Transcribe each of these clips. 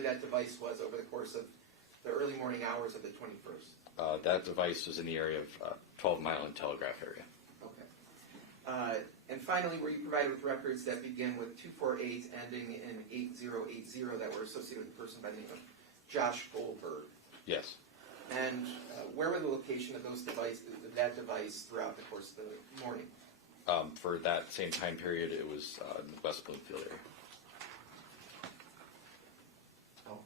where that device was over the course of the early morning hours of the 21st? That device was in the area of 12 Mile and Telegraph area. Okay. And finally, were you provided with records that begin with 248 ending in 8080 that were associated with a person by the name of Josh Goldberg? Yes. And where were the location of that device throughout the course of the morning? For that same time period, it was in the West Bloomfield area. Oh.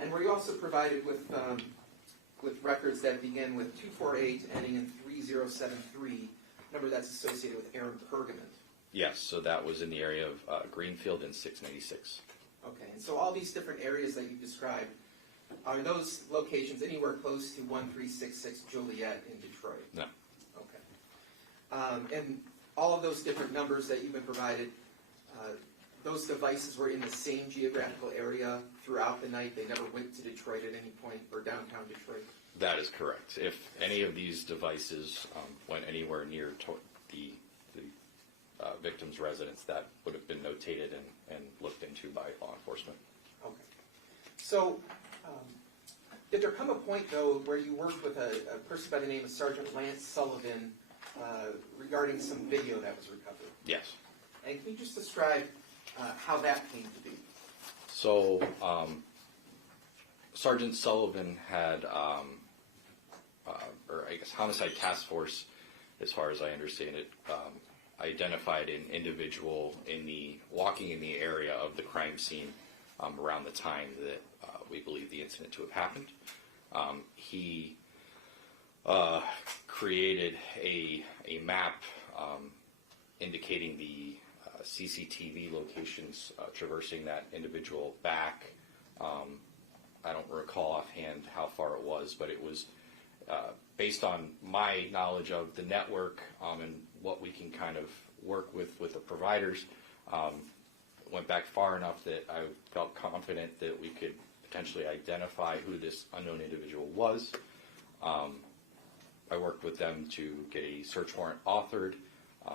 And were you also provided with records that begin with 248 ending in 3073, number that's associated with Aaron Pergament? Yes, so that was in the area of Greenfield and 696. Okay, and so all these different areas that you described, are those locations anywhere close to 1366 Joliet in Detroit? No. Okay. And all of those different numbers that you've been provided, those devices were in the same geographical area throughout the night? They never went to Detroit at any point, or downtown Detroit? That is correct. If any of these devices went anywhere near the victim's residence, that would have been notated and looked into by law enforcement. Okay. So, did there come a point, though, where you worked with a person by the name of Sergeant Lance Sullivan regarding some video that was recovered? Yes. And can you just describe how that came to be? So, Sergeant Sullivan had, or I guess Homicide Task Force, as far as I understand it, identified an individual walking in the area of the crime scene around the time that we believe the incident to have happened. He created a map indicating the CCTV locations traversing that individual back. I don't recall offhand how far it was, but it was based on my knowledge of the network and what we can kind of work with the providers. Went back far enough that I felt confident that we could potentially identify who this unknown individual was. I worked with them to get a search warrant authored.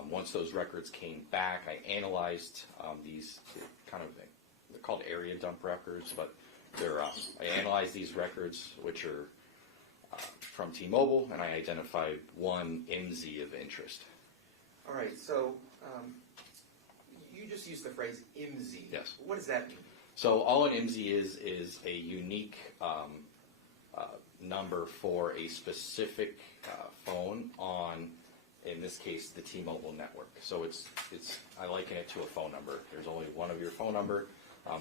Once those records came back, I analyzed these kind of, they're called area dump records, but I analyzed these records, which are from T-Mobile, and I identified one MZ of interest. All right, so you just used the phrase MZ. Yes. What does that mean? So all an MZ is a unique number for a specific phone on, in this case, the T-Mobile network. So I liken it to a phone number. There's only one of your phone number.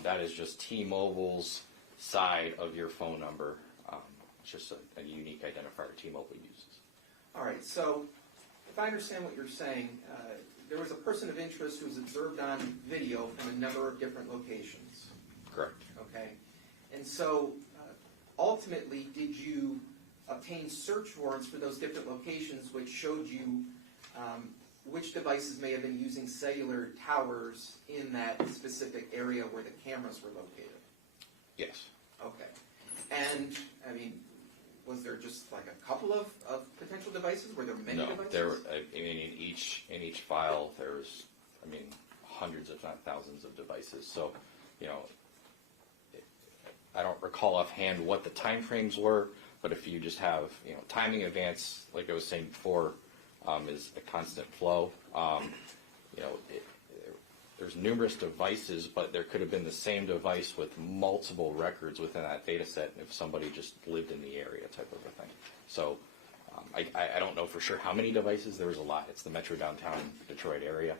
That is just T-Mobile's side of your phone number. It's just a unique identifier T-Mobile uses. All right, so if I understand what you're saying, there was a person of interest who was observed on video from a number of different locations. Correct. Okay. And so ultimately, did you obtain search warrants for those different locations which showed you which devices may have been using cellular towers in that specific area where the cameras were located? Yes. Okay. And, I mean, was there just like a couple of potential devices? Were there many devices? No, in each file, there's, hundreds if not thousands of devices. So, I don't recall offhand what the time frames were, but if you just have, timing advance, like I was saying before, is a constant flow. There's numerous devices, but there could have been the same device with multiple records within that data set if somebody just lived in the area type of a thing. So I don't know for sure how many devices. There was a lot. It's the metro downtown Detroit area.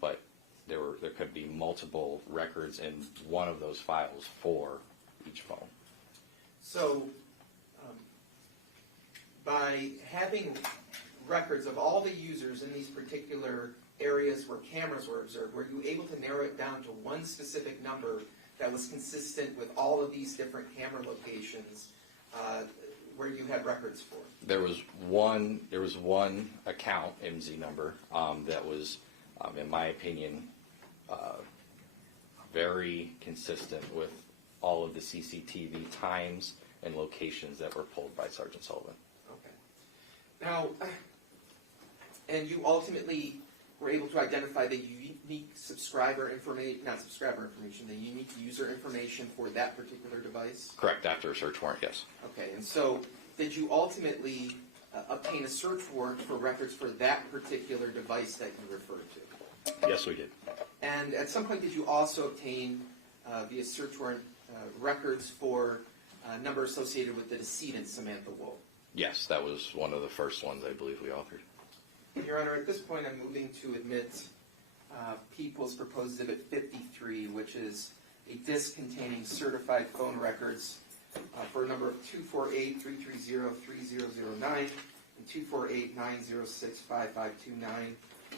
But there could be multiple records in one of those files for each phone. So by having records of all the users in these particular areas where cameras were observed, were you able to narrow it down to one specific number that was consistent with all of these different camera locations where you had records for? There was one account, MZ number, that was, in my opinion, very consistent with all of the CCTV times and locations that were pulled by Sergeant Sullivan. Okay. Now, and you ultimately were able to identify the unique subscriber information, not subscriber information, the unique user information for that particular device? Correct, after a search warrant, yes. Okay, and so did you ultimately obtain a search warrant for records for that particular device that you referred to? Yes, we did. And at some point, did you also obtain, via search warrant, records for a number associated with the decedent, Samantha Woll? Yes, that was one of the first ones I believe we authored. Your Honor, at this point, I'm moving to admit People's Proposed Exhibit 53, which is a disk containing certified phone records for a number of 248-330-3009 and 248-906-5529.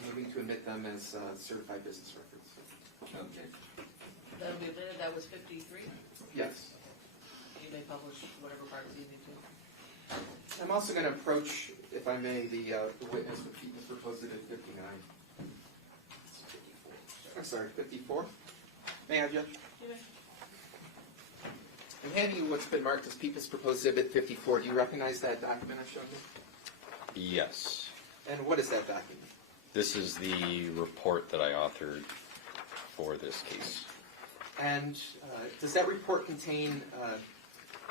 Moving to admit them as certified business records. Okay. That'll be admitted, that was 53. Yes. You may publish whatever parts you need to. I'm also going to approach, if I may, the witness with People's Proposed Exhibit 59. I'm sorry, 54? May I, Judge? You may. I'm handing you what's been marked as People's Proposed Exhibit 54. Do you recognize that document I've shown you? Yes. And what is that document? This is the report that I authored for this case. And does that report contain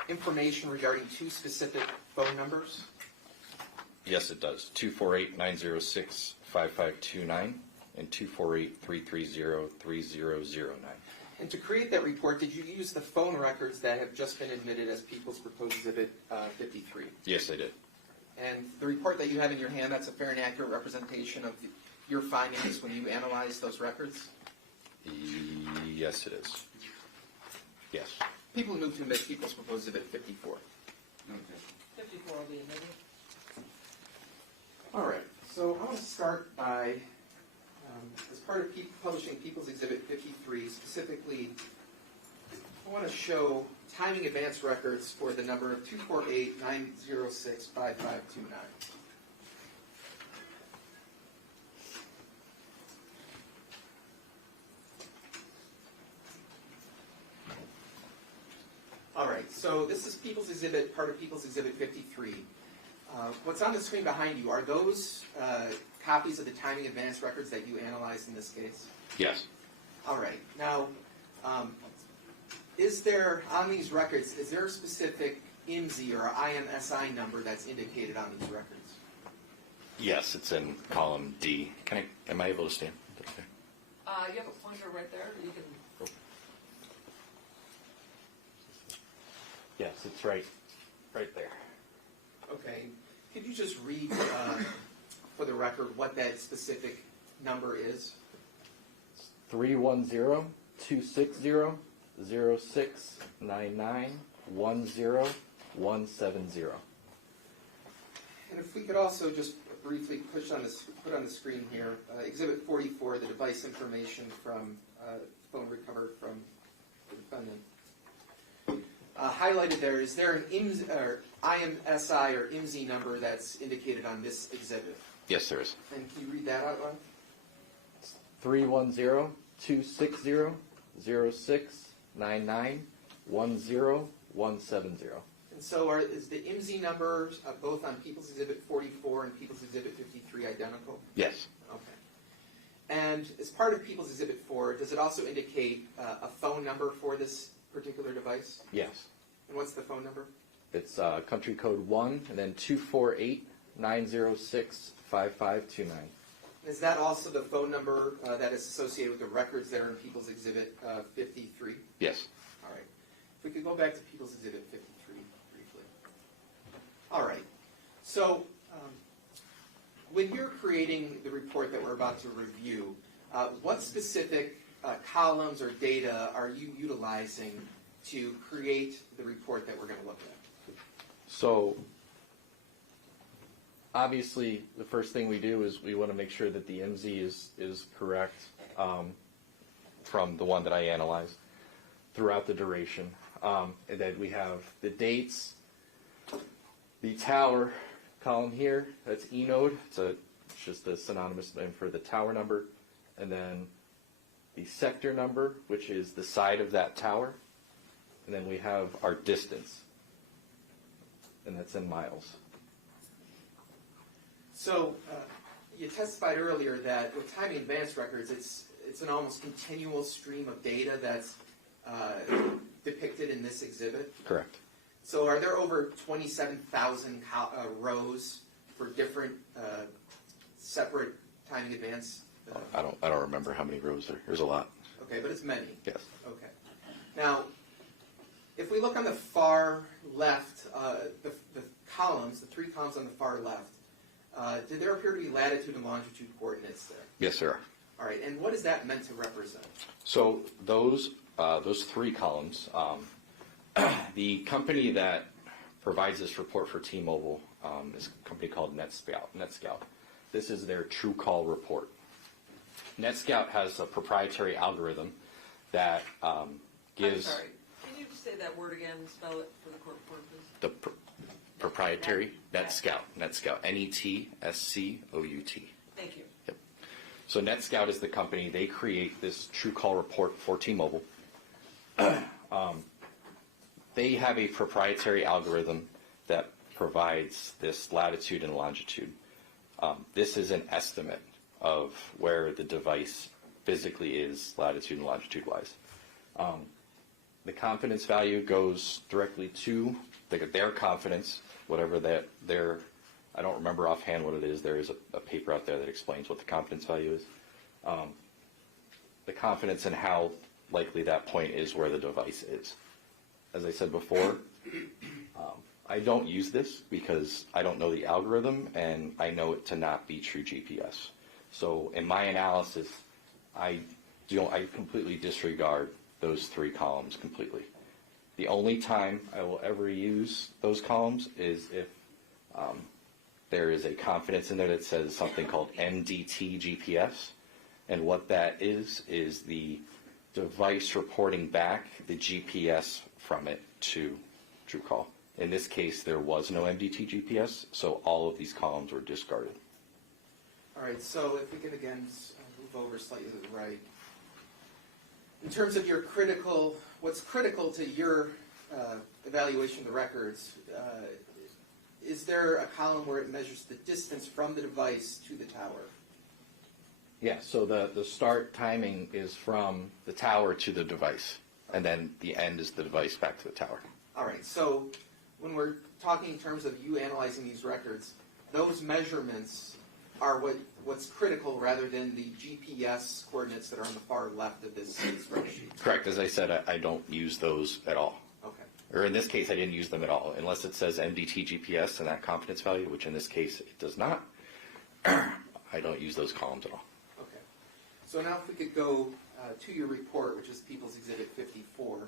information regarding two specific phone numbers? Yes, it does. 248-906-5529 and 248-330-3009. And to create that report, did you use the phone records that have just been admitted as People's Proposed Exhibit 53? Yes, I did. And the report that you have in your hand, that's a fair and accurate representation of your findings when you analyzed those records? Yes, it is. Yes. People move to admit People's Proposed Exhibit 54. Okay. 54 will be admitted. All right. So I want to start by, as part of publishing People's Exhibit 53, specifically, I want to show timing advance records for the number of 248-906-5529. All right, so this is People's Exhibit, part of People's Exhibit 53. What's on the screen behind you, are those copies of the timing advance records that you analyzed in this case? Yes. All right. Now, is there, on these records, is there a specific IMSI or IMSI number that's indicated on these records? Yes, it's in column D. Am I able to stand? Okay. You have a pointer right there. You can. Yes, it's right there. Okay. Could you just read, for the record, what that specific number is? 310-260-0699-10170. And if we could also just briefly put on the screen here, Exhibit 44, the device information from phone recovered from the defendant. Highlighted there, is there an IMSI or IMSI number that's indicated on this exhibit? Yes, there is. And can you read that out loud? 310-260-0699-10170. And so is the IMSI numbers both on People's Exhibit 44 and People's Exhibit 53 identical? Yes. Okay. And as part of People's Exhibit 4, does it also indicate a phone number for this particular device? Yes. And what's the phone number? It's country code 1 and then 248-906-5529. Is that also the phone number that is associated with the records that are in People's Exhibit 53? Yes. All right. If we could go back to People's Exhibit 53 briefly. All right. So when you're creating the report that we're about to review, what specific columns or data are you utilizing to create the report that we're going to look at? So obviously, the first thing we do is we want to make sure that the IMSI is correct from the one that I analyzed throughout the duration. And then we have the dates, the tower column here, that's eNode. It's just a synonymous name for the tower number. And then the sector number, which is the side of that tower. And then we have our distance, and that's in miles. So you testified earlier that with timing advance records, it's it's an almost continual stream of data that's depicted in this exhibit. Correct. So are there over 27,000 rows for different separate timing advance? I don't remember how many rows there. There's a lot. Okay, but it's many. Yes. Okay. Now, if we look on the far left, the columns, the three columns on the far left, did there appear to be latitude and longitude coordinates there? Yes, there are. All right, and what is that meant to represent? So those three columns, the company that provides this report for T-Mobile is a company called NetScout. This is their true call report. NetScout has a proprietary algorithm that gives... I'm sorry, can you just say that word again and spell it for the court purpose? The proprietary NetScout, NetScout. Thank you. Yep. So NetScout is the company. They create this true call report for T-Mobile. They have a proprietary algorithm that provides this latitude and longitude. This is an estimate of where the device physically is latitude and longitude wise. The confidence value goes directly to their confidence, whatever that their, I don't remember offhand what it is. There is a paper out there that explains what the confidence value is. The confidence in how likely that point is where the device is. As I said before, I don't use this because I don't know the algorithm and I know it to not be true GPS. So in my analysis, I completely disregard those three columns completely. The only time I will ever use those columns is if there is a confidence in there that says something called MDT GPS. And what that is the device reporting back the GPS from it to true call. In this case, there was no MDT GPS, so all of these columns were discarded. All right, so if we can again move over slightly to the right. In terms of your what's critical to your evaluation of the records, is there a column where it measures the distance from the device to the tower? Yeah, so the start timing is from the tower to the device, and then the end is the device back to the tower. All right, so when we're talking in terms of you analyzing these records, those measurements are what's critical rather than the GPS coordinates that are on the far left of this spreadsheet. Correct. As I said, I don't use those at all. Okay. Or in this case, I didn't use them at all, unless it says MDT GPS and that confidence value, which in this case it does not. I don't use those columns at all. Okay. So now if we could go to your report, which is People's Exhibit 54.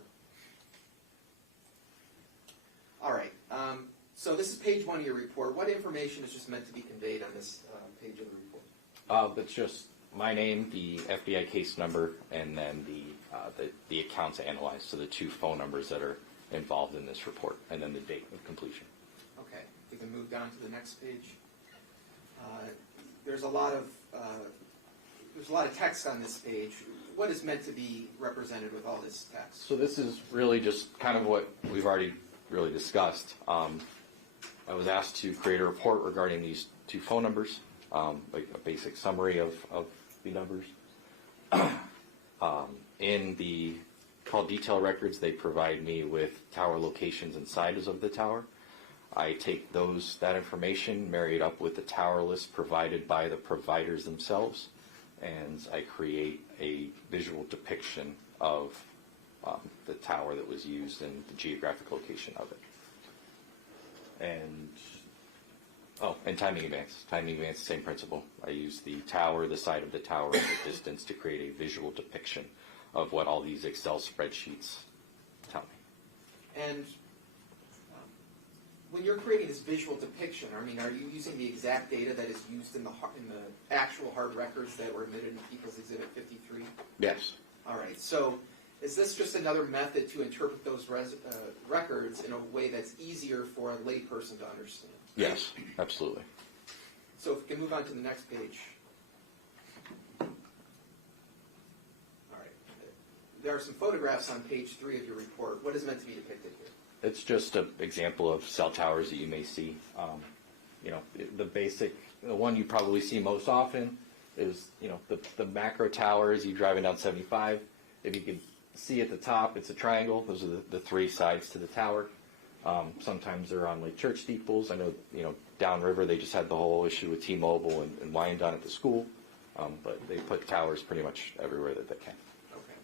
All right. So this is page 1 of your report. What information is just meant to be conveyed on this page of the report? That's just my name, the FBI case number, and then the accounts analyzed, so the 2 phone numbers that are involved in this report, and then the date of completion. Okay. We can move down to the next page. There's a lot of text on this page. What is meant to be represented with all this text? So this is really just kind of what we've already really discussed. I was asked to create a report regarding these 2 phone numbers, like a basic summary of the numbers. In the call detail records, they provide me with tower locations and sizes of the tower. I take that information, marry it up with the tower list provided by the providers themselves, and I create a visual depiction of the tower that was used and the geographic location of it. And timing advance. Timing advance, same principle. I use the tower, the side of the tower, and the distance to create a visual depiction of what all these Excel spreadsheets tell me. And when you're creating this visual depiction, I mean, are you using the exact data that is used in the actual hard records that were admitted in People's Exhibit 53? Yes. All right. So is this just another method to interpret those records in a way that's easier for a layperson to understand? Yes, absolutely. So if we can move on to the next page. All right. There are some photographs on page 3 of your report. What is meant to be depicted here? It's just an example of cell towers that you may see. The one you probably see most often is, you know, the macro tower as you're driving down 75. If you can see at the top, it's a triangle. Those are the three sides to the tower. Sometimes they're on like church steeples. I know, you know, downriver they just had the whole issue with T-Mobile and Wyandotte at the school. But they put towers pretty much everywhere that they can. Okay.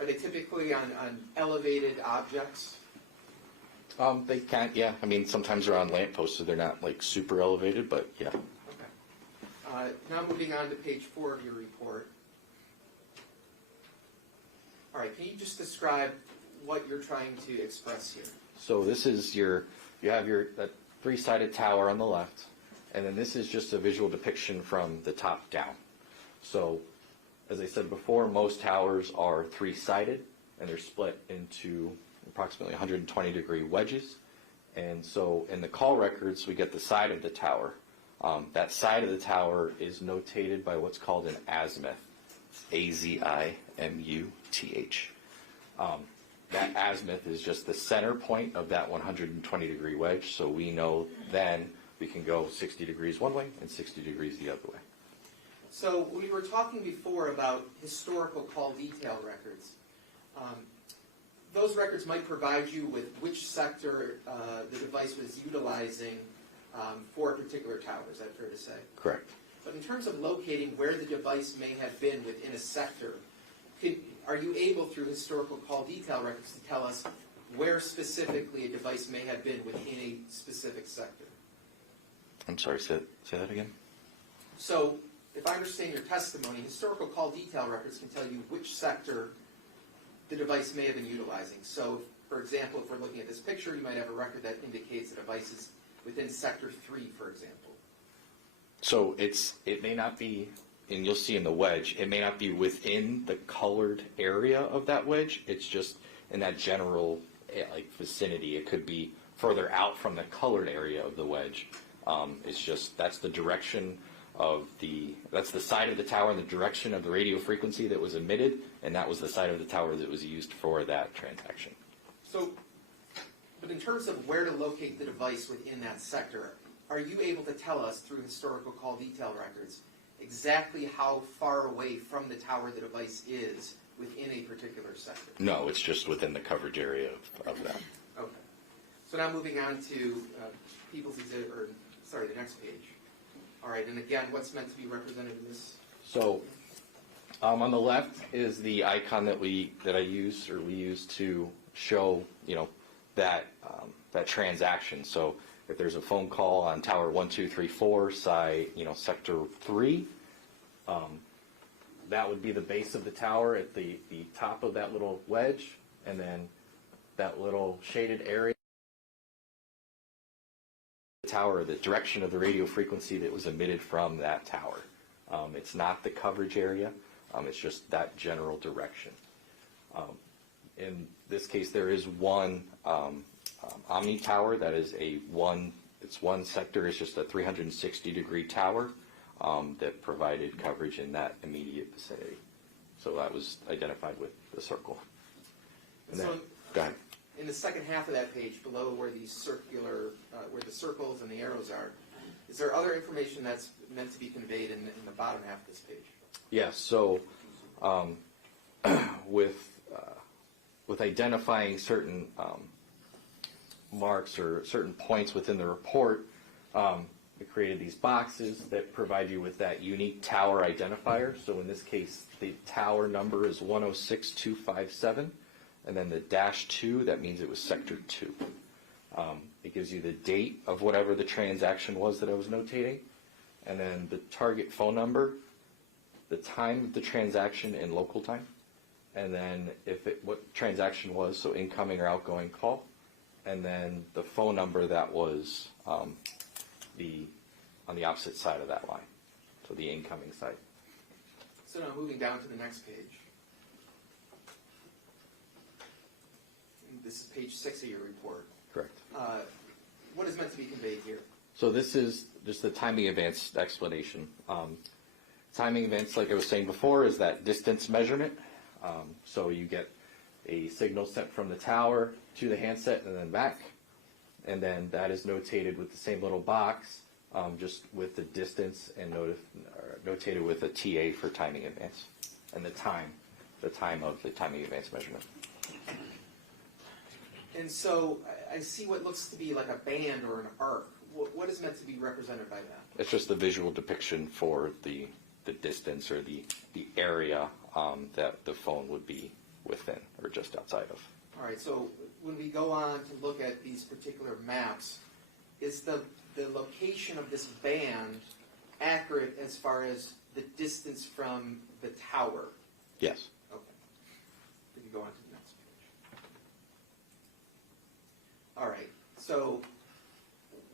Are they typically on elevated objects? They can, yeah. I mean, sometimes they're on lampposts, so they're not like super elevated, but yeah. Okay. Now moving on to page 4 of your report. All right, can you just describe what you're trying to express here? So this is you have that three-sided tower on the left, and then this is just a visual depiction from the top down. So, as I said before, most towers are three-sided, and they're split into approximately 120-degree wedges. And so in the call records, we get the side of the tower. That side of the tower is notated by what's called an azimuth, A-Z-I-M-U-T-H. That azimuth is just the center point of that 120-degree wedge, so we know then we can go 60 degrees one way and 60 degrees the other way. So we were talking before about historical call detail records. Those records might provide you with which sector the device was utilizing for a particular tower. Is that fair to say? Correct. But in terms of locating where the device may have been within a sector, are you able, through historical call detail records, to tell us where specifically a device may have been within a specific sector? I'm sorry, say that again? So, if I understand your testimony, historical call detail records can tell you which sector the device may have been utilizing. So, for example, if we're looking at this picture, you might have a record that indicates the device is within sector 3, for example. So it may not be, and you'll see in the wedge, it may not be within the colored area of that wedge. It's just in that general like vicinity. It could be further out from the colored area of the wedge. It's just that's the direction of that's the side of the tower and the direction of the radio frequency that was emitted, and that was the side of the tower that was used for that transaction. So, but in terms of where to locate the device within that sector, are you able to tell us through historical call detail records exactly how far away from the tower the device is within a particular sector? No, it's just within the coverage area of that. Okay. So now moving on to People's Exhibit, the next page. All right, and again, what's meant to be represented in this? So, on the left is the icon that we use to show, that transaction. So, if there's a phone call on tower 1, 2, 3, 4, sector 3, that would be the base of the tower at the top of that little wedge, and then that little shaded area. Tower, the direction of the radio frequency that was emitted from that tower. It's not the coverage area, it's just that general direction. In this case, there is one Omni tower that is one sector, it's just a 360-degree tower that provided coverage in that immediate vicinity. So that was identified with the circle. And then, go ahead. In the second half of that page, below where these where the circles and the arrows are, is there other information that's meant to be conveyed in the bottom half of this page? Yes. So, with identifying certain marks or certain points within the report, we created these boxes that provide you with that unique tower identifier. So in this case, the tower number is 106257. And then the -2, that means it was sector 2. It gives you the date of whatever the transaction was that I was notating, and then the target phone number, the time of the transaction in local time, and then what transaction was, so incoming or outgoing call, and then the phone number that was on the opposite side of that line, so the incoming side. So now moving down to the next page. This is page 6 of your report. Correct. What is meant to be conveyed here? So this is just the timing advance explanation. Timing advance, like I was saying before, is that distance measurement. So you get a signal sent from the tower to the handset and then back. And then that is notated with the same little box just with the distance and notated with a TA for timing advance, and the time of the timing advance measurement. And so I see what looks to be like a band or an arc. What is meant to be represented by that? It's just the visual depiction for the distance or the area that the phone would be within or just outside of. All right, so when we go on to look at these particular maps, is the location of this band accurate as far as the distance from the tower? Yes. Okay. We can go on to the next page. All right, so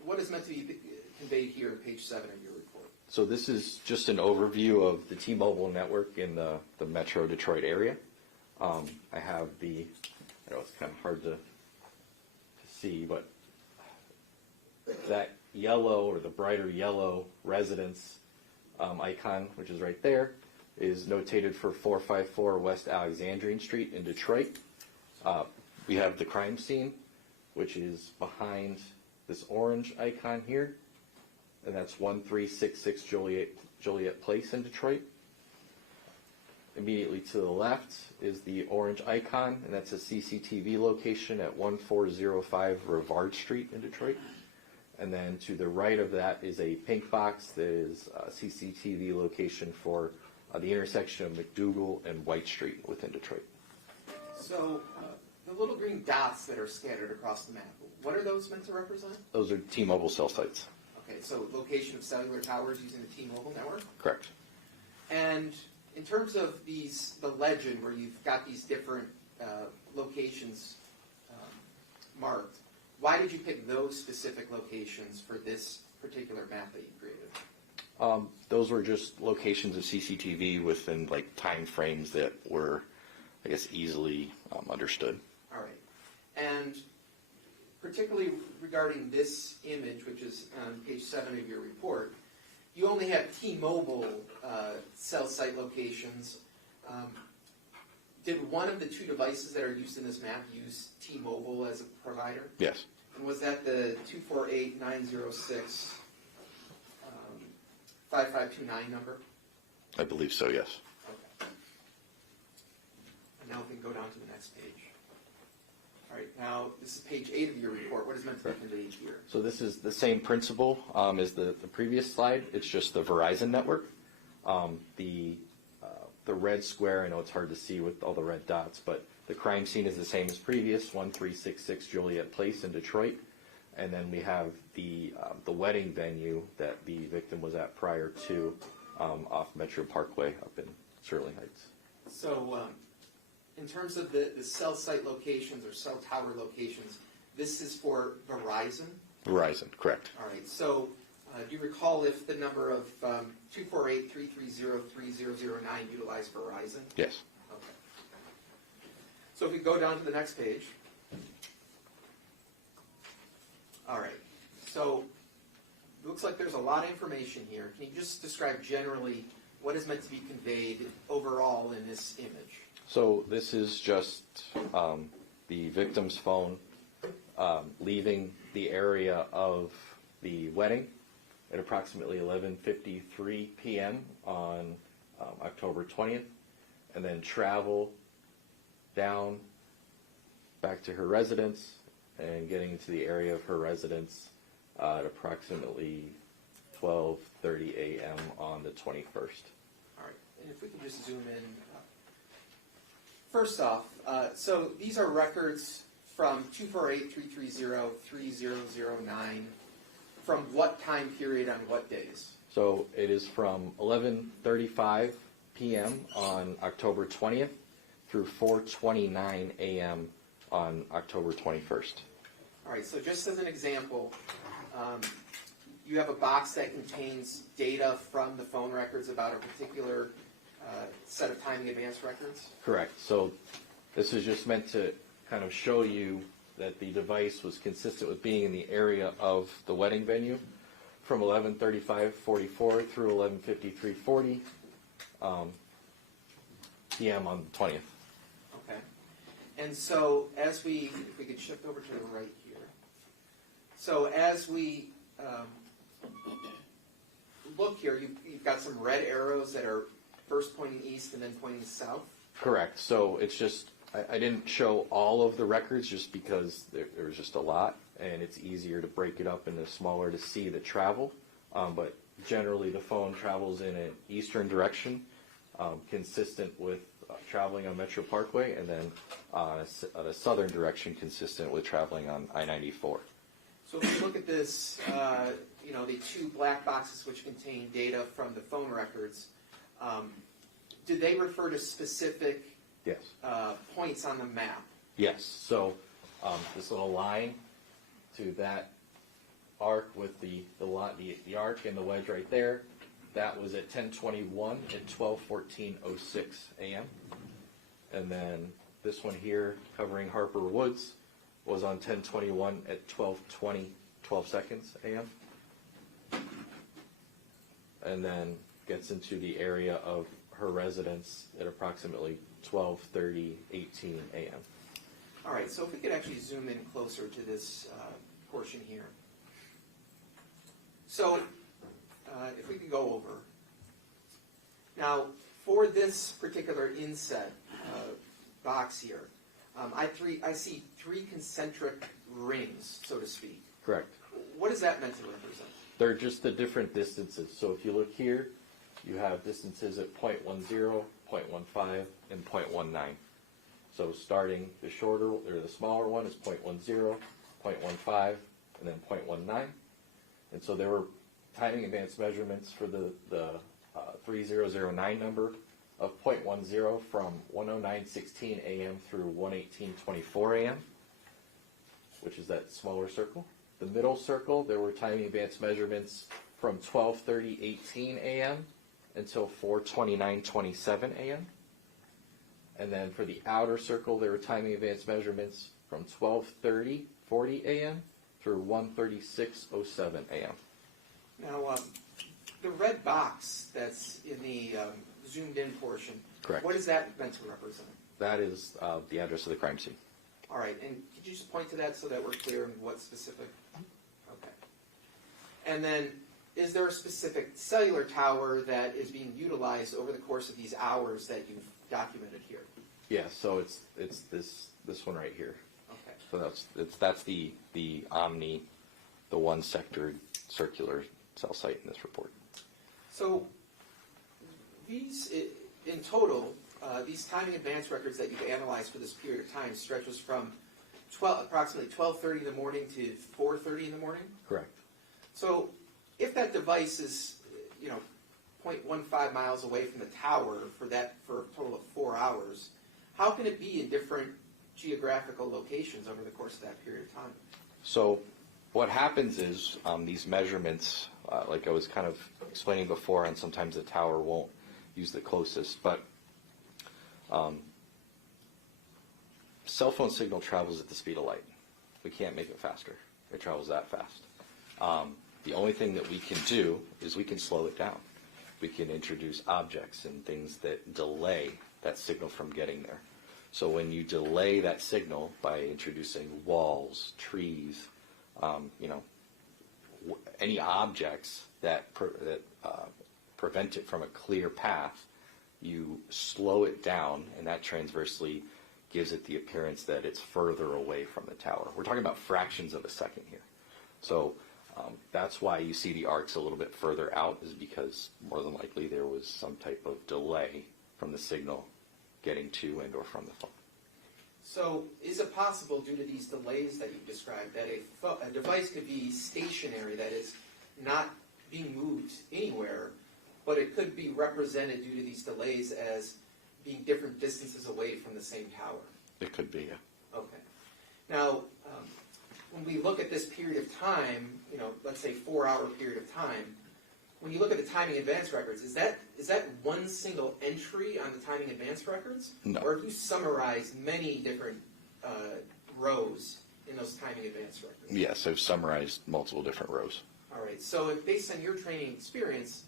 what is meant to be conveyed here in page 7 of your report? So this is just an overview of the T-Mobile network in the Metro Detroit area. I have I know it's kind of hard to see, but that yellow or the brighter yellow residence icon, which is right there, is notated for 454 West Alexandrian Street in Detroit. We have the crime scene, which is behind this orange icon here, and that's 1366 Joliet Place in Detroit. Immediately to the left is the orange icon, and that's a CCTV location at 1405 Rivard Street in Detroit. And then to the right of that is a pink box that is a CCTV location for the intersection of McDougal and White Street within Detroit. So the little green dots that are scattered across the map, what are those meant to represent? Those are T-Mobile cell sites. Okay, so location of cellular towers using the T-Mobile network? Correct. And in terms of the legend where you've got these different locations marked, why did you pick those specific locations for this particular map that you created? Those were just locations of CCTV within like time frames that were, I guess, easily understood. All right. And particularly regarding this image, which is on page 7 of your report, you only have T-Mobile cell site locations. Did one of the two devices that are used in this map use T-Mobile as a provider? Yes. And was that the 248-906 5529 number? I believe so, yes. Okay. And now we can go down to the next page. All right, now this is page 8 of your report. What is meant to be conveyed here? So this is the same principle as the previous slide. It's just the Verizon network. The red square, I know it's hard to see with all the red dots, but the crime scene is the same as previous, 1366 Joliet Place in Detroit. And then we have the wedding venue that the victim was at prior to off Metro Parkway up in Sterling Heights. So in terms of the cell site locations or cell tower locations, this is for Verizon? Verizon, correct. All right, so do you recall if the number of 248-330-3009 utilized Verizon? Yes. Okay. So if we go down to the next page. All right, so it looks like there's a lot of information here. Can you just describe generally what is meant to be conveyed overall in this image? So this is just the victim's phone leaving the area of the wedding at approximately 11:53 p.m. on October 20th, and then travel down back to her residence and getting into the area of her residence at approximately 12:30 a.m. on the 21st. All right, and if we can just zoom in. First off, so these are records from 248-330-3009 from what time period on what days? So it is from 11:35 p.m. on October 20th through 4:29 a.m. on October 21st. All right, so just as an example, you have a box that contains data from the phone records about a particular set of timing advance records? Correct. So this is just meant to kind of show you that the device was consistent with being in the area of the wedding venue from 11:35:44 through 11:53:40 p.m. on the 20th. Okay. And so as if we could shift over to the right here. So as we look here, you've got some red arrows that are first pointing east and then pointing south. Correct. So it's just, I didn't show all of the records just because there was just a lot, and it's easier to break it up into smaller to see the travel. But generally, the phone travels in an eastern direction, consistent with traveling on Metro Parkway, and then the southern direction, consistent with traveling on I-94. So if you look at this, the two black boxes which contain data from the phone records, do they refer to specific Yes. points on the map? Yes. So this little line to that arc with the arc and the wedge right there, that was at 10:21 at 12:14:06 a.m. And then this one here covering Harper Woods was on 10:21 at 12:20, 12 seconds a.m. And then gets into the area of her residence at approximately 12:30:18 a.m. All right, so if we could actually zoom in closer to this portion here. So if we could go over. Now, for this particular inset box here, I see three concentric rings, so to speak. Correct. What is that meant to represent? They're just the different distances. So if you look here, you have distances at 0.10, 0.15, and 0.19. So starting the shorter or the smaller one is 0.10, 0.15, and then 0.19. And so there were timing advanced measurements for the 3009 number of 0.10 from 109:16 a.m. through 118:24 a.m., which is that smaller circle. The middle circle, there were timing advanced measurements from 12:30:18 a.m. until 4:29:27 a.m. And then for the outer circle, there were timing advanced measurements from 12:30:40 a.m. through 1:36:07 a.m. Now, the red box that's in the zoomed in portion, Correct. what is that meant to represent? That is the address of the crime scene. All right, and could you just point to that so that we're clear on what specific? Okay. And then, is there a specific cellular tower that is being utilized over the course of these hours that you've documented here? Yeah, so it's this one right here. Okay. So that's the Omni, the one sector circular cell site in this report. So these, in total, these timing advance records that you've analyzed for this period of time stretches from approximately 12:30 in the morning to 4:30 in the morning? Correct. So if that device is, 0.15 miles away from the tower for a total of 4 hours, how can it be in different geographical locations over the course of that period of time? So what happens is these measurements, like I was kind of explaining before, and sometimes the tower won't use the closest, but cell phone signal travels at the speed of light. We can't make it faster. It travels that fast. The only thing that we can do is we can slow it down. We can introduce objects and things that delay that signal from getting there. So when you delay that signal by introducing walls, trees, any objects that prevent it from a clear path, you slow it down, and that transversely gives it the appearance that it's further away from the tower. We're talking about fractions of a second here. So that's why you see the arcs a little bit further out, is because more than likely there was some type of delay from the signal getting to and or from the phone. So is it possible, due to these delays that you've described, that a device could be stationary, that is not being moved anywhere, but it could be represented due to these delays as being different distances away from the same tower? It could be, yeah. Okay. Now, when we look at this period of time, let's say 4-hour period of time, when you look at the timing advance records, is that one single entry on the timing advance records? No. Or have you summarized many different rows in those timing advance records? Yes, I've summarized multiple different rows. All right. So based on your training experience,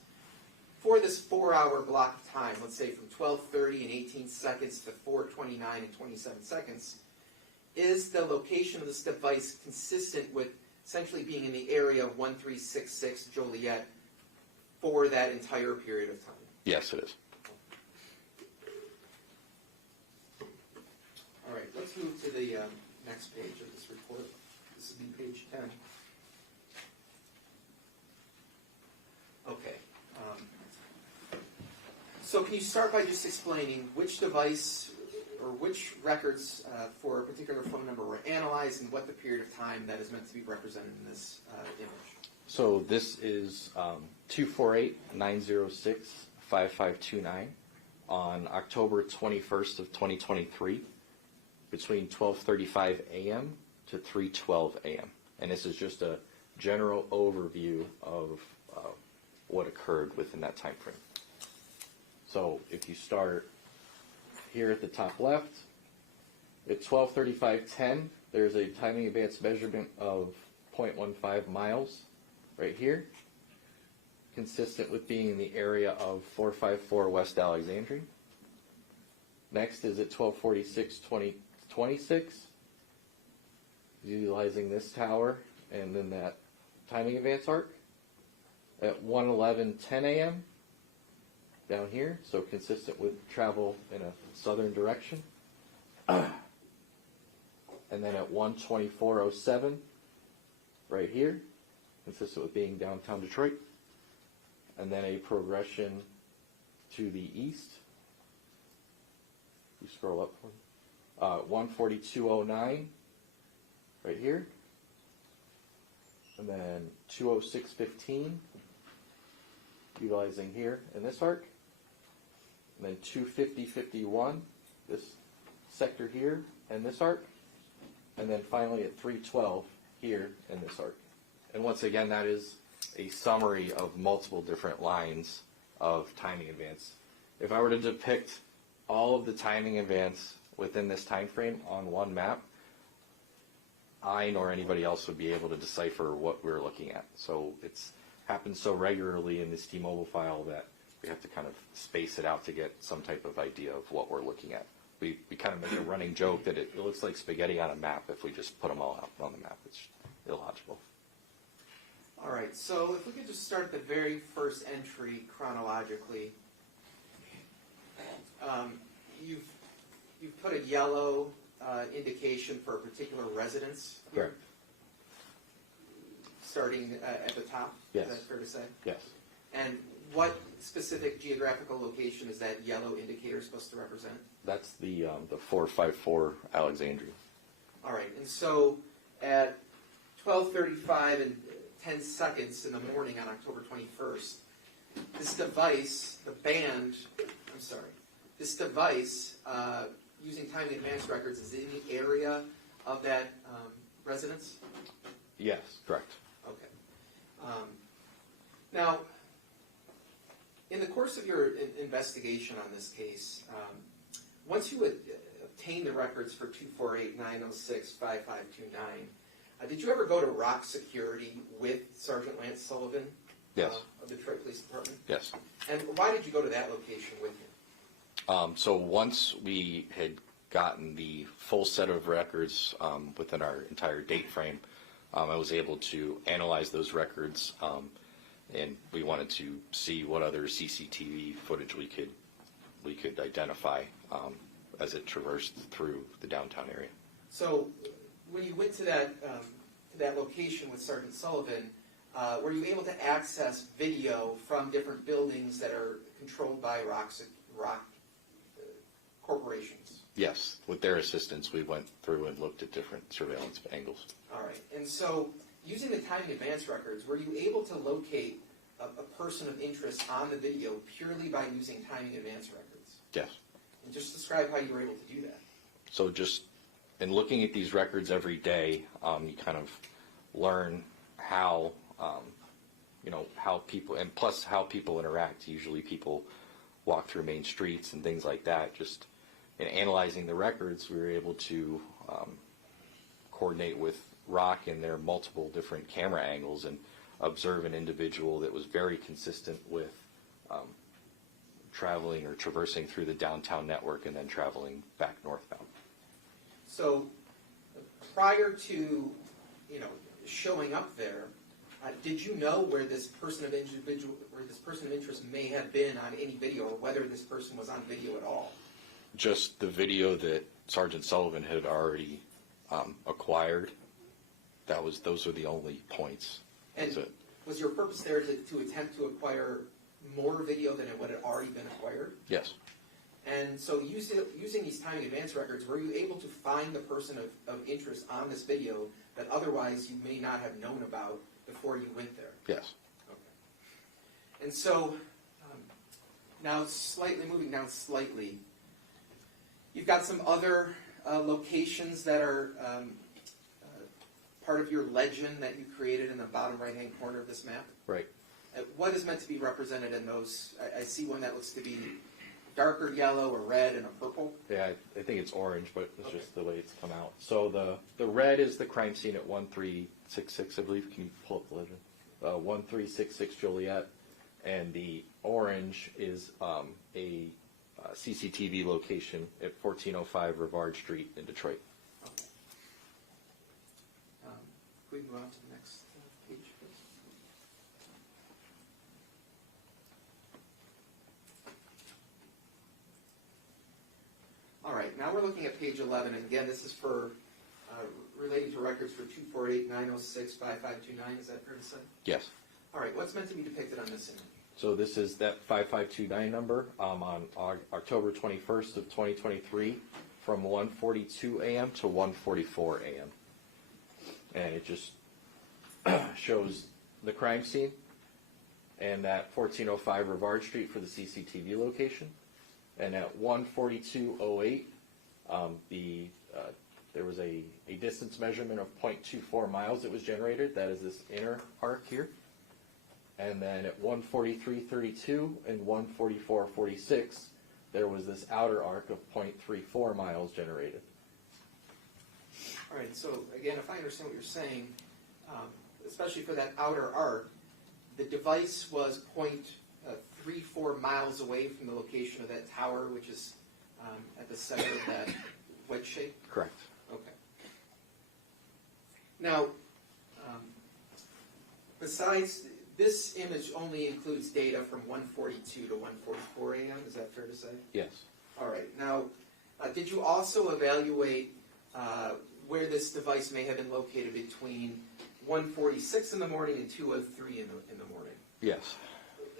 for this 4-hour block of time, let's say from 12:30 and 18 seconds to 4:29 and 27 seconds, is the location of this device consistent with essentially being in the area of 1366 Joliet for that entire period of time. Yes, it is. All right, let's move to the next page of this report. This will be page 10. Okay. So can you start by just explaining which device or which records for a particular phone number were analyzed and what the period of time that is meant to be represented in this image? So this is 248-906-5529 on October 21st of 2023 between 12:35 a.m. to 3:12 a.m. And this is just a general overview of what occurred within that time frame. So if you start here at the top left, at 12:35:10, there's a timing advance measurement of 0.15 miles right here, consistent with being in the area of 454 West Alexandria. Next is at 12:46:26, utilizing this tower and then that timing advance arc. At 1:11:10 a.m. down here, so consistent with travel in a southern direction. And then at 1:24:07 right here, consistent with being downtown Detroit. And then a progression to the east. You scroll up for me. 1:42:09 right here. And then 2:06:15 utilizing here in this arc. And then 2:50:51 this sector here and this arc. And then finally at 3:12 here in this arc. And once again, that is a summary of multiple different lines of timing advance. If I were to depict all of the timing advance within this time frame on one map, I nor anybody else would be able to decipher what we're looking at. So it's happens so regularly in this T-Mobile file that we have to kind of space it out to get some type of idea of what we're looking at. We kind of make a running joke that it looks like spaghetti on a map if we just put them all out on the map. It's illogical. All right, so if we could just start at the very first entry chronologically. You've put a yellow indication for a particular residence here. Correct. Starting at the top, Yes. Is that fair to say? Yes. And what specific geographical location is that yellow indicator supposed to represent? That's the 454 Alexandria. All right, and so at 12:35 and 10 seconds in the morning on October 21st, this device, this device, using timing advance records, is in the area of that residence? Yes, correct. Okay. Now, in the course of your investigation on this case, once you obtained the records for 248-906-5529, did you ever go to Rock Security with Sergeant Lance Sullivan? Yes. Of the Detroit Police Department? Yes. And why did you go to that location with him? So once we had gotten the full set of records within our entire date frame, I was able to analyze those records, and we wanted to see what other CCTV footage we could identify as it traversed through the downtown area. So when you went to that location with Sergeant Sullivan, were you able to access video from different buildings that are controlled by Rock corporations? Yes, with their assistance, we went through and looked at different surveillance angles. All right, and so using the timing advance records, were you able to locate a person of interest on the video purely by using timing advance records? Yes. And just describe how you were able to do that. So just in looking at these records every day, you kind of learn how, how people, and plus how people interact. Usually people walk through main streets and things like that. Just in analyzing the records, we were able to coordinate with Rock and their multiple different camera angles and observe an individual that was very consistent with traveling or traversing through the downtown network and then traveling back northbound. So prior to, showing up there, did you know where this person of interest may have been on any video, or whether this person was on video at all? Just the video that Sergeant Sullivan had already acquired. Those are the only points. And was your purpose there to attempt to acquire more video than what had already been acquired? Yes. And so using these timing advance records, were you able to find the person of interest on this video that otherwise you may not have known about before you went there? Yes. Okay. And so, now moving down slightly, you've got some other locations that are part of your legend that you created in the bottom right-hand corner of this map. Right. What is meant to be represented in those? I see one that looks to be darker yellow or red and a purple. Yeah, I think it's orange, but it's Okay. just the way it's come out. So the red is the crime scene at 1366, I believe. Can you pull up the legend? 1366 Joliet. And the orange is a CCTV location at 1405 Rivard Street in Detroit. Okay. Can we move on to the next page, please? All right, now we're looking at page 11, and again, this is for relating to records for 248, 906, 5529, is that fair to say? Yes. All right, what's meant to be depicted on this image? So this is that 5529 number on October 21st of 2023 from 1:42 a.m. to 1:44 a.m. And it just shows the crime scene and that 1405 Rivard Street for the CCTV location. And at 1:42:08, there was a distance measurement of 0.24 miles that was generated. That is this inner arc here. And then at 1:43:32 and 1:44:46, there was this outer arc of 0.34 miles generated. All right, so again, if I understand what you're saying, especially for that outer arc, the device was 0.34 miles away from the location of that tower, which is at the center of that wedge shape? Correct. Okay. Now, besides, this image only includes data from 1:42 to 1:44 a.m., is that fair to say? Yes. All right. Now, did you also evaluate where this device may have been located between 1:46 in the morning and 2:03 in the morning? Yes.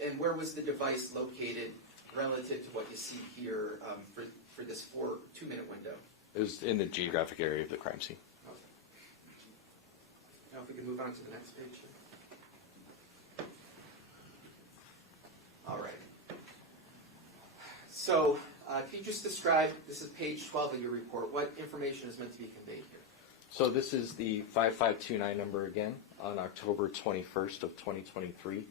And where was the device located relative to what you see here for this 2-minute window? It was in the geographic area of the crime scene. Okay. Now, if we can move on to the next page. All right. So, can you just describe, this is page 12 of your report, what information is meant to be conveyed here? So this is the 5529 number again on October 21st of 2023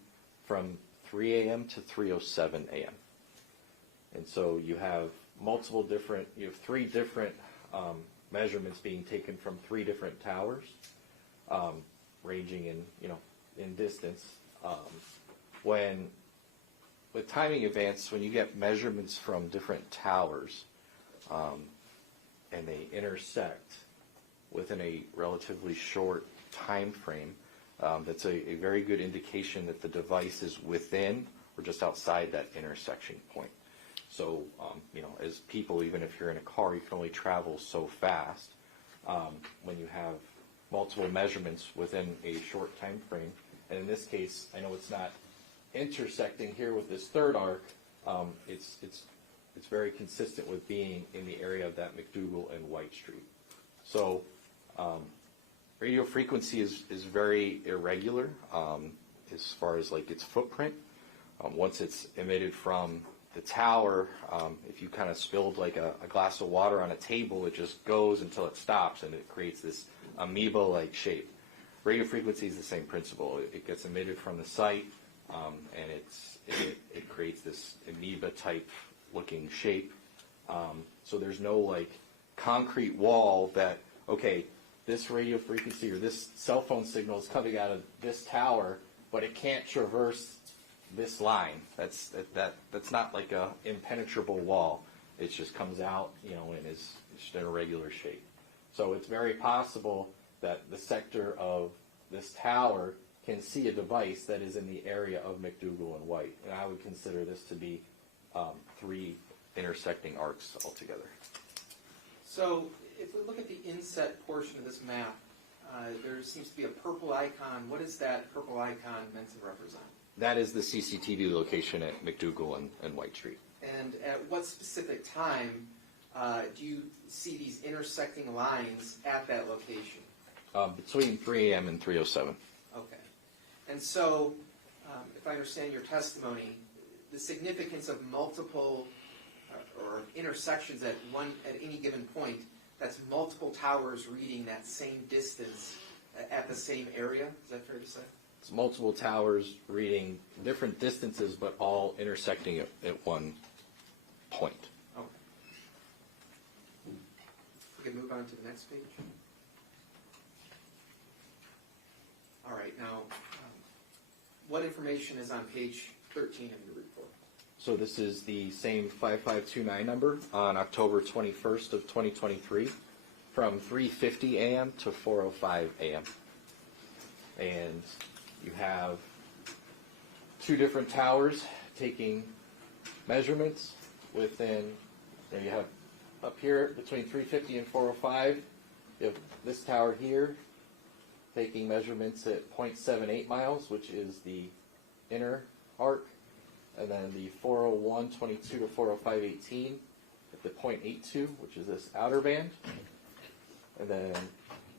from 3 a.m. to 3:07 a.m. And so you have three different measurements being taken from three different towers, ranging in distance. With timing advance, when you get measurements from different towers and they intersect within a relatively short time frame, that's a very good indication that the device is within or just outside that intersection point. So, as people, even if you're in a car, you can only travel so fast. When you have multiple measurements within a short time frame, and in this case, I know it's not intersecting here with this third arc, it's very consistent with being in the area of that McDougal and White Street. So radio frequency is very irregular as far as like its footprint. Once it's emitted from the tower, if you kind of spilled like a glass of water on a table, it just goes until it stops and it creates this amoeba-like shape. Radio frequency is the same principle. It gets emitted from the site, and it creates this amoeba-type looking shape. So there's no like concrete wall that, okay, this radio frequency or this cell phone signal is coming out of this tower, but it can't traverse this line. That's not like a impenetrable wall. It just comes out, and is just in a regular shape. So it's very possible that the sector of this tower can see a device that is in the area of McDougal and White. And I would consider this to be 3 intersecting arcs altogether. So if we look at the inset portion of this map, there seems to be a purple icon. What is that purple icon meant to represent? That is the CCTV location at McDougal and White Street. And at what specific time do you see these intersecting lines at that location? Between 3 a.m. and 3:07. Okay. And so, if I understand your testimony, the significance of multiple or intersections at any given point, that's multiple towers reading that same distance at the same area. Is that fair to say? It's multiple towers reading different distances, but all intersecting at one point. Okay. We can move on to the next page. All right. Now, what information is on page 13 of your report? So this is the same 5529 number on October 21st of 2023 from 3:50 a.m. to 4:05 a.m. And you have 2 different towers taking measurements within, you have up here between 3:50 and 4:05, you have this tower here taking measurements at 0.78 miles, which is the inner arc, and then the 401.22 to 405.18 at the 0.82, which is this outer band, and then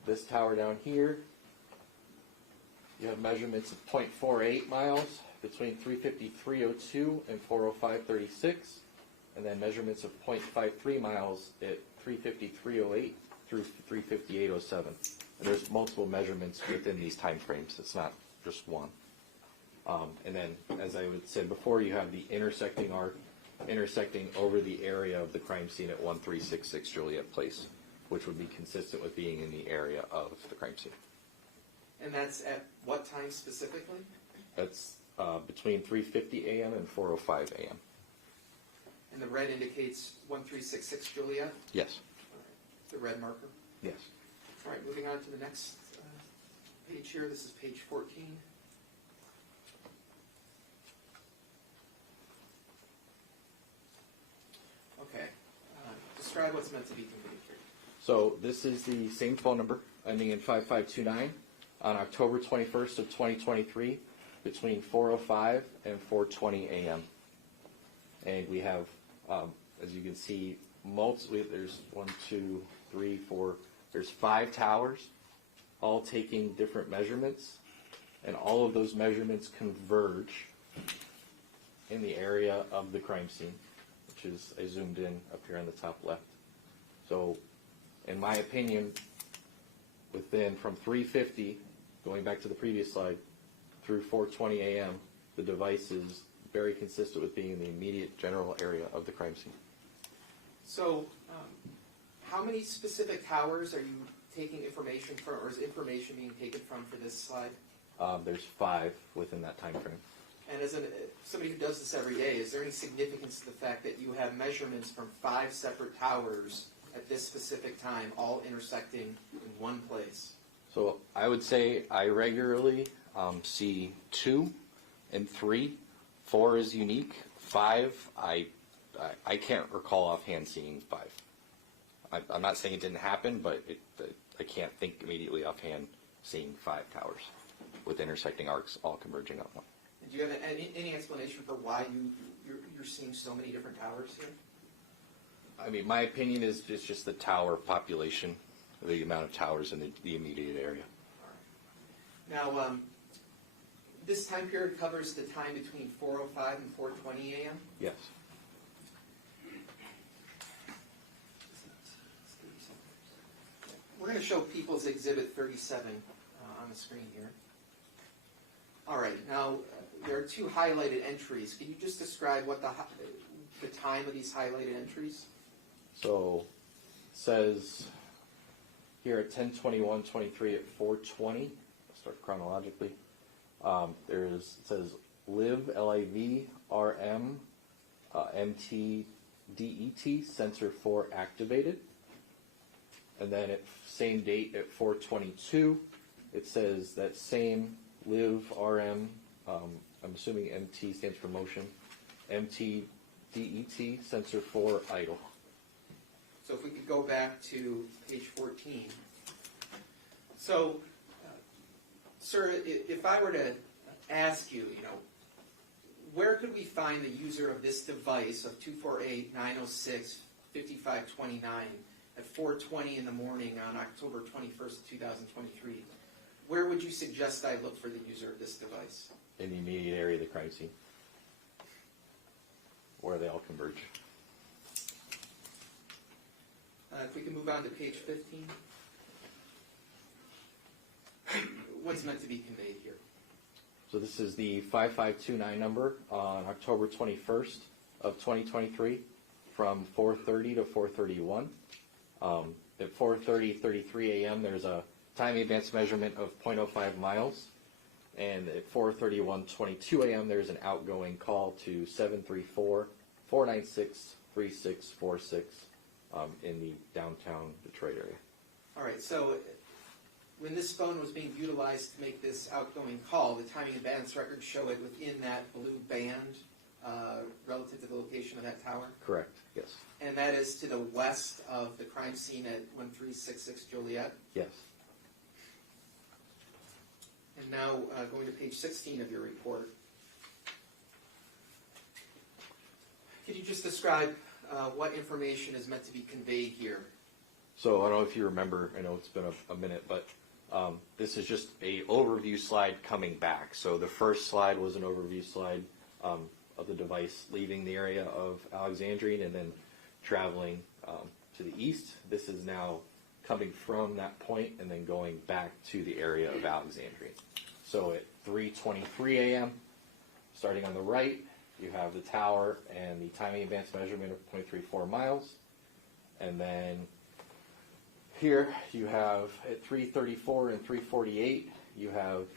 this tower down here, you have measurements of 0.48 miles between 353.02 and 405.36, and then measurements of 0.53 miles at 353.08 through 358.07. And there's multiple measurements within these time frames. It's not just one. And then, as I said before, you have the intersecting arc intersecting over the area of the crime scene at 1366 Joliet Place, which would be consistent with being in the area of the crime scene. And that's at what time specifically? That's between 3:50 a.m. and 4:05 a.m. And the red indicates 1366 Joliet? Yes. All right. The red marker? Yes. All right, moving on to the next page here. This is page 14. Okay. Describe what's meant to be conveyed here. So this is the same phone number ending in 5529 on October 21st of 2023 between 4:05 and 4:20 a.m. And we have, as you can see, there's 1, 2, 3, 4, there's 5 towers, all taking different measurements, and all of those measurements converge in the area of the crime scene, which is, I zoomed in up here on the top left. So, in my opinion, within from 3:50, going back to the previous slide, through 4:20 a.m., the device is very consistent with being in the immediate general area of the crime scene. So, how many specific towers are you taking information from, or is information being taken from for this slide? There's 5 within that time frame. And as somebody who does this every day, is there any significance to the fact that you have measurements from 5 separate towers at this specific time, all intersecting in one place? So I would say I regularly see 2 and 3. 4 is unique. 5, I can't recall offhand seeing 5. I'm not saying it didn't happen, but I can't think immediately offhand seeing 5 towers with intersecting arcs all converging on one. And do you have any explanation for why you're seeing so many different towers here? I mean, my opinion is it's just the tower population, the amount of towers in the immediate area. All right. Now, this time period covers the time between 4:05 and 4:20 a.m.? Yes. We're going to show People's Exhibit 37 on the screen here. All right. Now, there are 2 highlighted entries. Can you just describe what the time of these highlighted entries? So it says here at 10:21:23 at 4:20. I'll start chronologically. It says live LIV RM MT DET sensor 4 activated, and then at same date at 4:22 it says that same live RM, I'm assuming MT stands for motion, MT DET sensor 4 idle. So if we could go back to page 14. So, sir, if I were to ask you, where could we find the user of this device of 248-906-5529 at 4:20 in the morning on October 21st, 2023? Where would you suggest I look for the user of this device? In the immediate area of the crime scene, where they all converge. If we can move on to page 15. What's meant to be conveyed here? So this is the 5529 number on October 21st of 2023 from 4:30 to 4:31. At 4:33 a.m. there's a time advance measurement of 0.05 miles. And at 4:22 a.m. there's an outgoing call to 734-496-3646 in the downtown Detroit area. All right, so when this phone was being utilized to make this outgoing call, the timing advance records show it within that blue band relative to the location of that tower? Correct, yes. And that is to the west of the crime scene at 1366 Joliet? Yes. And now going to page 16 of your report. Could you just describe what information is meant to be conveyed here? So I don't know if you remember, I know it's been a minute, but this is just a overview slide coming back. So the first slide was an overview slide of the device leaving the area of Alexandrian and then traveling to the east. This is now coming from that point and then going back to the area of Alexandrian. So at 3:23 a.m., starting on the right, you have the tower and the timing advance measurement of 0.34 miles. And then here you have at 3:34 and 3:48, you have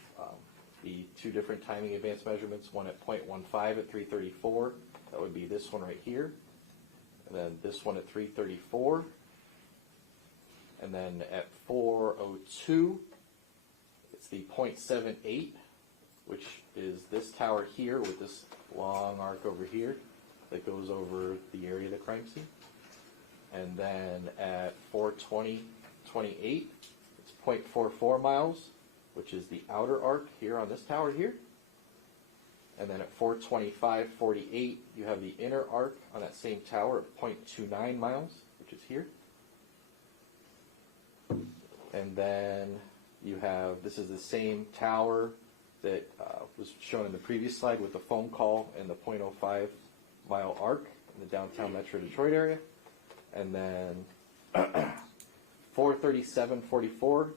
the two different timing advance measurements, one at 0.15 at 3:34, that would be this one right here, and then this one at 3:34, and then at 4:02, it's the 0.78, which is this tower here with this long arc over here that goes over the area of the crime scene. And then at 4:20:28, it's 0.44 miles, which is the outer arc here on this tower here. And then at 4:25:48, you have the inner arc on that same tower at 0.29 miles, which is here. And then you have, this is the same tower that was shown in the previous slide with the phone call and the 0.05 mile arc in the downtown Metro Detroit area. And then 4:37:44,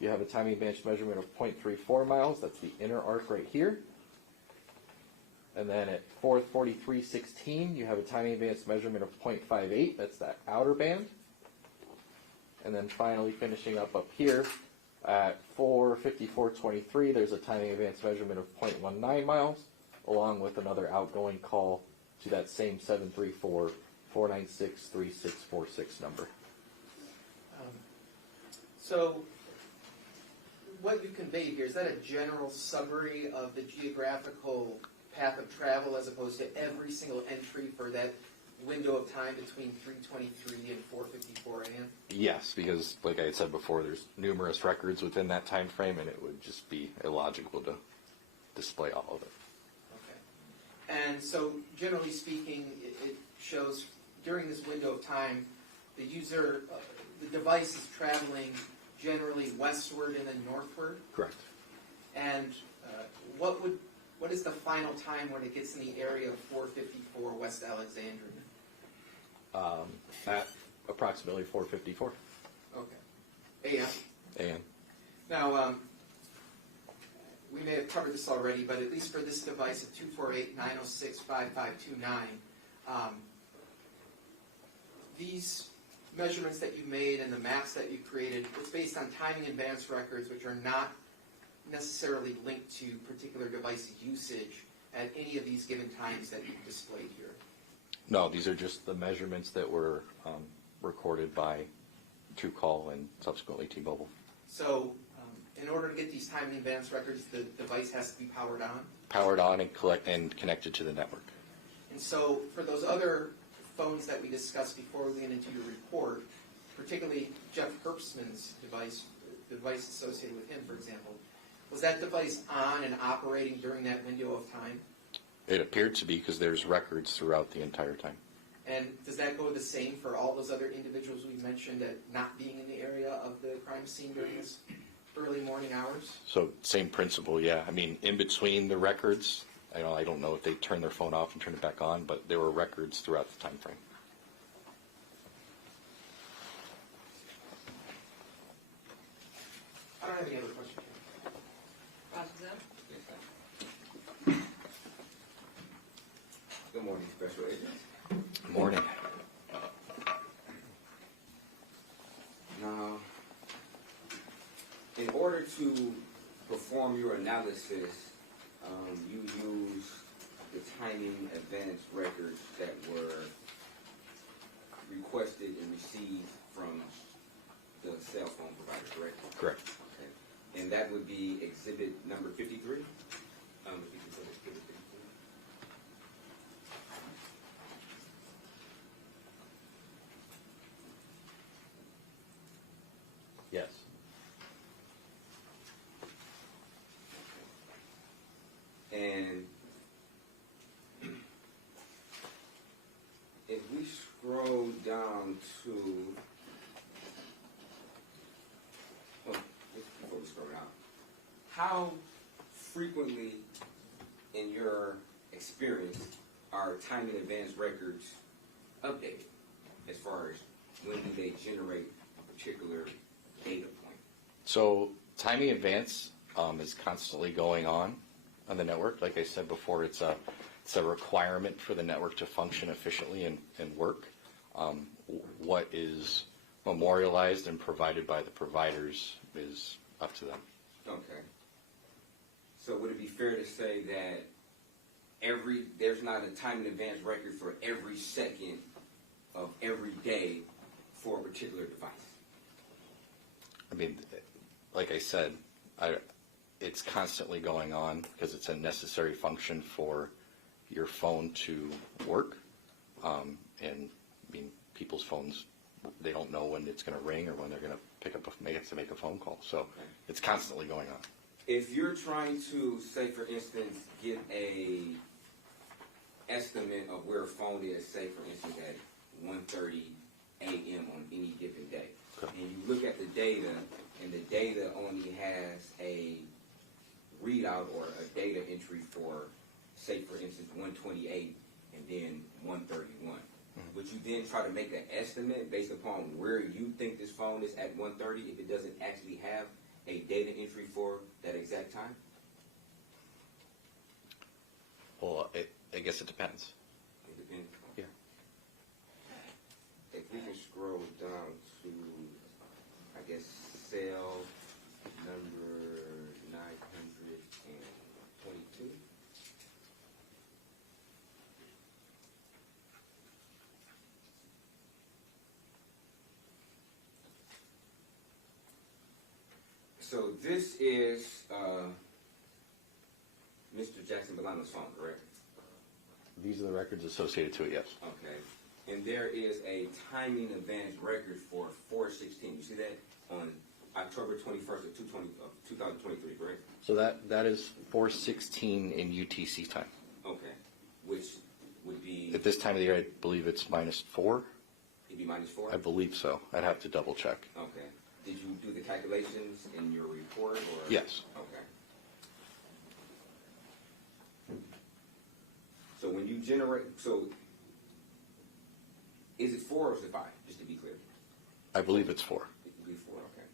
you have a timing advance measurement of 0.34 miles. That's the inner arc right here. And then at 4:43:16, you have a timing advance measurement of 0.58. That's that outer band. And then finally finishing up here at 4:54:23, there's a timing advance measurement of 0.19 miles, along with another outgoing call to that same 734-496-3646 number. So what you conveyed here, is that a general summary of the geographical path of travel as opposed to every single entry for that window of time between 3:23 and 4:54 a.m.? Yes, because like I had said before, there's numerous records within that time frame, and it would just be illogical to display all of it. Okay. And so generally speaking, it shows during this window of time, the user, the device is traveling generally westward and then northward. Correct. And what is the final time when it gets in the area of 454 West Alexandria? At approximately 4:54 Okay. A.M. a.m. Now, we may have covered this already, but at least for this device at 248-906-5529, these measurements that you made and the maps that you created, it's based on timing advance records which are not necessarily linked to particular device usage at any of these given times that you've displayed here. No, these are just the measurements that were recorded by TrueCall and subsequently T-Mobile. So in order to get these timely advance records, the device has to be powered on. Powered on and connected to the network. And so for those other phones that we discussed before we went into your report, particularly Jeff Herbstman's device, the device associated with him, for example, was that device on and operating during that window of time? It appeared to be because there's records throughout the entire time. And does that go the same for all those other individuals we mentioned at not being in the area of the crime scene during this early morning hours? So same principle, yeah. I mean, in between the records, I don't know if they turn their phone off and turn it back on, but there were records throughout the time frame. I don't have any other questions. Rossington? Good morning, Special Agents. Good morning. Now, in order to perform your analysis, you use the timing advance records that were requested and received from the cell phone provider, correct? Correct. Okay. And that would be exhibit number 53? Yes. And if we scroll down to, well, just before we scroll down, how frequently in your experience are time in advance records updated as far as when do they generate a particular data point? So timing advance is constantly going on the network. Like I said before, it's a requirement for the network to function efficiently and work. What is memorialized and provided by the providers is up to them. Okay. So would it be fair to say that there's not a time in advance record for every second of every day for a particular device? I mean, like I said, it's constantly going on because it's a necessary function for your phone to work. And I mean, people's phones, they don't know when it's going to ring or when they're going to make a phone call. So Okay. it's constantly going on. If you're trying to, say for instance, get a estimate of where a phone is, say for instance at 1:30 a.m. on any given day, Okay. and you look at the data, and the data only has a readout or a data entry for, say for instance, 1:28 and then 1:31. Would you then try to make an estimate based upon where you think this phone is at 1:30 if it doesn't actually have a data entry for that exact time? Well, I guess it depends. It depends. Yeah. If we can scroll down to, I guess, cell number 922. So this is Mr. Jackson-Bolanos' phone, correct? These are the records associated to it, yes. Okay. And there is a timing advance record for 4/16. You see that on October 21st of 2023, correct? So that is 4:16 in UTC time. Okay. Which would be, At this time of the year, I believe it's -4. it'd be -4? I believe so. I'd have to double check. Okay. Did you do the calculations in your report? Or? Yes. Okay. So when you generate, so is it 4 or is it 5? Just to be clear. I believe it's 4. It would be 4, okay.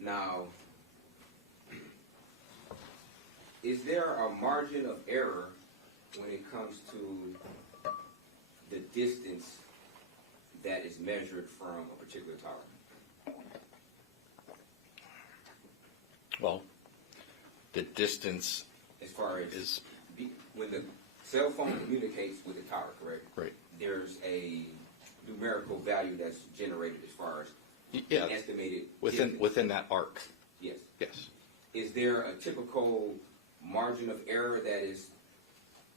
Now, is there a margin of error when it comes to the distance that is measured from a particular tower? Well, the distance As far as is when the cell phone communicates with the tower, correct? right. There's a numerical value that's generated as far as Yeah, an estimated within distance. that arc. Yes. Yes. Is there a typical margin of error that is,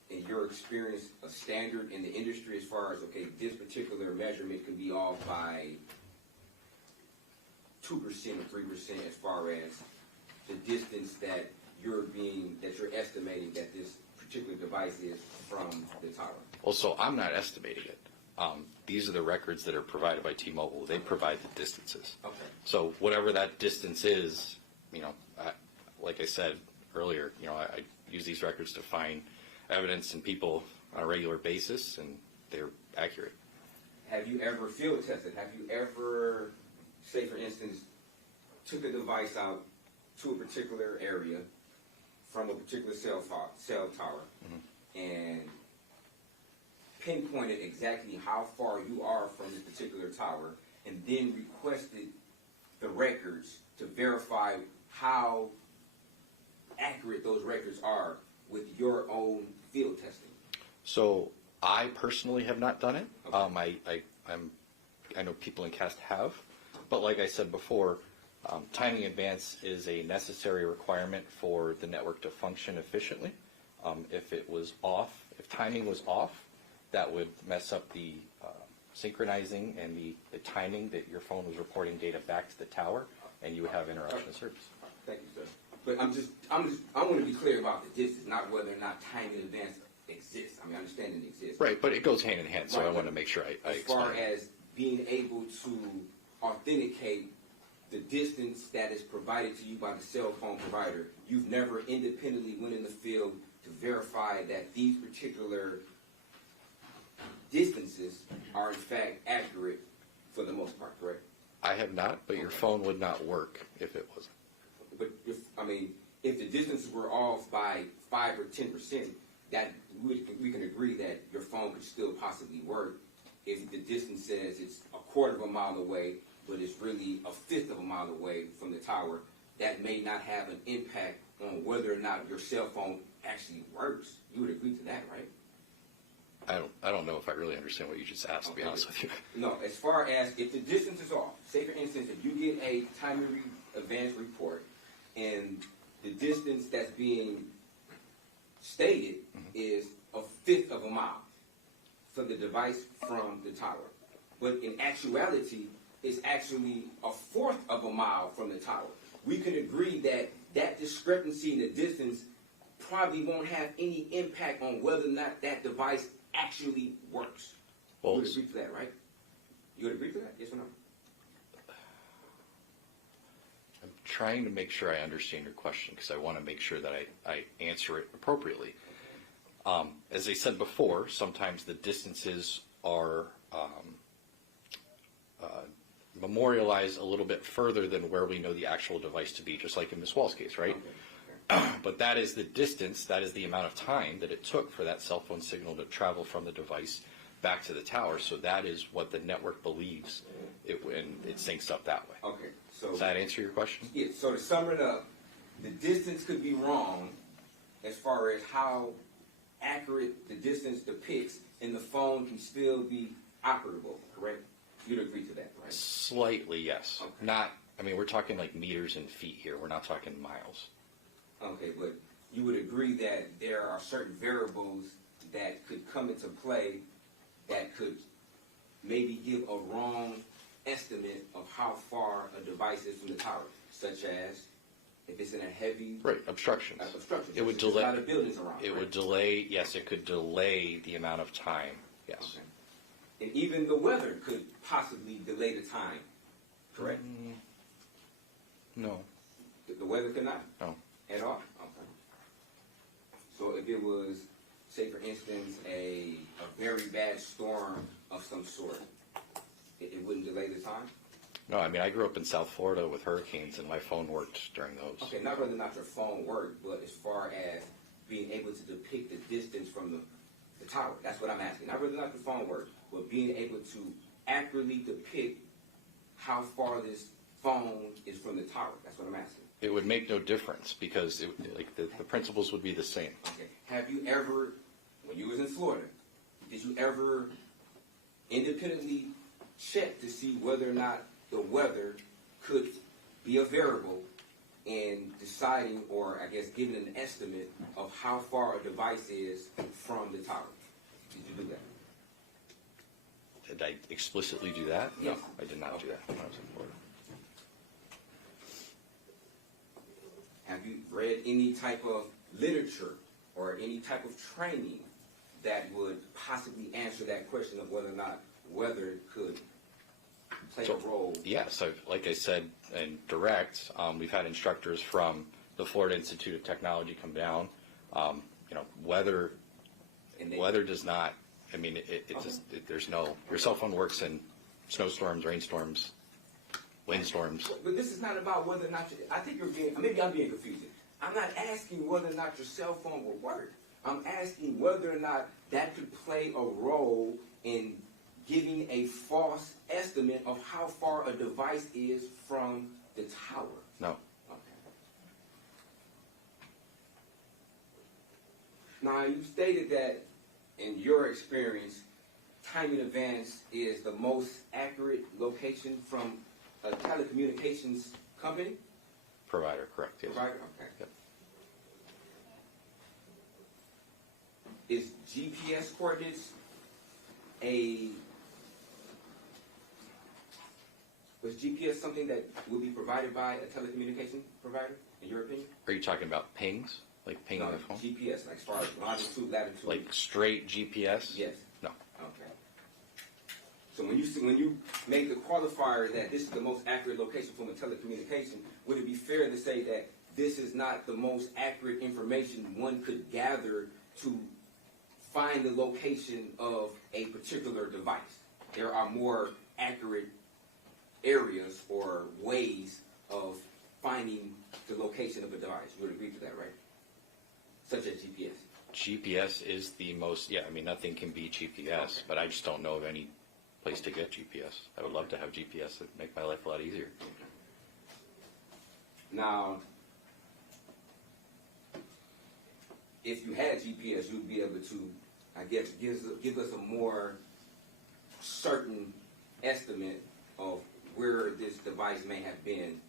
in your experience, a standard in the industry as far as, okay, this particular measurement can be off by 2% or 3% as far as the distance that you're estimating that this particular device is from the tower? Well, so I'm not estimating it. These are the records that are provided by T-Mobile. They provide the distances. Okay. So whatever that distance is, like I said earlier, I use these records to find evidence in people on a regular basis, and they're accurate. Have you ever field tested? Have you ever, say for instance, took a device out to a particular area from a particular cell tower and pinpointed exactly how far you are from this particular tower, and then requested the records to verify how accurate those records are with your own field testing? So I personally have not done it. Okay. I know people in CAST have, but like I said before, timing advance is a necessary requirement for the network to function efficiently. If timing was off, that would mess up the synchronizing and the timing that your phone was reporting data back to the tower, and you would have interruption of service. Thank you, sir. But I want to be clear about the distance, not whether or not timing advance exists. I mean, I understand it exists. Right, but it goes hand in hand, so Right, I want to make sure I As far explain. as being able to authenticate the distance that is provided to you by the cell phone provider, you've never independently went in the field to verify that these particular distances are in fact accurate for the most part, correct? I have not, but your phone would not work if it wasn't. But if the distances were off by 5 or 10%, that we can agree that your phone could still possibly work. If the distance says it's a quarter of a mile away, but it's really a fifth of a mile away from the tower, that may not have an impact on whether or not your cell phone actually works. You would agree to that, right? I don't know if I really understand what you just asked, to be honest with you. No, as far as if the distance is off, say for instance, if you get a timing advance report and the distance that's being stated is a fifth of a mile for the device from the tower, but in actuality, it's actually a fourth of a mile from the tower. We can agree that that discrepancy in the distance probably won't have any impact on whether or not that device actually works. Well, You would agree to that, right? You would agree to that? Yes or no? I'm trying to make sure I understand your question because I want to make sure that I answer it appropriately. As I said before, sometimes the distances are memorialized a little bit further than where we know the actual device to be, just like in Ms. Wall's case, right? Okay. But that is the distance, that is the amount of time that it took for that cell phone signal to travel from the device back to the tower. So that is what the network believes when it syncs up that way. Okay. So Does that answer your question? yeah, so to sum it up, the distance could be wrong as far as how accurate the distance depicts, and the phone can still be operable, correct? You'd agree to that, right? Slightly, yes. Okay. We're talking like meters and feet here. We're not talking miles. Okay, but you would agree that there are certain variables that could come into play that could maybe give a wrong estimate of how far a device is from the tower, such as if it's in a heavy Right, obstructions. obstruction. It would There's delay. a lot of buildings around. It right? would delay. Yes, it could delay the amount of time. Yes. Okay. And even the weather could possibly delay the time, correct? No. The weather could not? No. At all? Okay. So if it was, say for instance, a very bad storm of some sort, it wouldn't delay the time? No, I grew up in South Florida with hurricanes, and my phone worked during those. Okay, not whether or not your phone worked, but as far as being able to depict the distance from the tower. That's what I'm asking. Not whether or not the phone worked, but being able to accurately depict how far this phone is from the tower. That's what I'm asking. It would make no difference because the principles would be the same. Okay. Have you ever, when you was in Florida, did you ever independently check to see whether or not the weather could be a variable in deciding, or I guess giving an estimate of how far a device is from the tower? Did you do that? Did I explicitly do that? No, Yes. I did not do that when I was in Florida. Have you read any type of literature or any type of training that would possibly answer that question of whether or not weather could play a role? Yes, like I said in direct, we've had instructors from the Florida Institute of Technology come down. Weather does not. I mean, there's no. Your cell phone works in snowstorms, rainstorms, windstorms. But this is not about whether or not I think you're being. Maybe I'm being confusing. I'm not asking whether or not your cell phone will work. I'm asking whether or not that could play a role in giving a false estimate of how far a device is from the tower. No. Okay. Now, you stated that in your experience, time in advance is the most accurate location from a telecommunications company? Provider, correct, yes. Provider? Okay. Yep. Is GPS coordinates was GPS something that would be provided by a telecommunication provider, in your opinion? Are you talking about pings? Like pinging No, the phone? GPS, like as far as longitude, latitude. Like straight GPS? Yes. No. Okay. So when you make the qualifier that this is the most accurate location from a telecommunication, would it be fair to say that this is not the most accurate information one could gather to find the location of a particular device? There are more accurate areas or ways of finding the location of a device. You would agree to that, right? Such as GPS. GPS is the most, yeah, I mean, nothing can beat GPS, but I just don't know of any place to get GPS. I would love to have GPS. It would make my life a lot easier. Now, if you had GPS, you would be able to, I guess, give us a more certain estimate of where this device may have been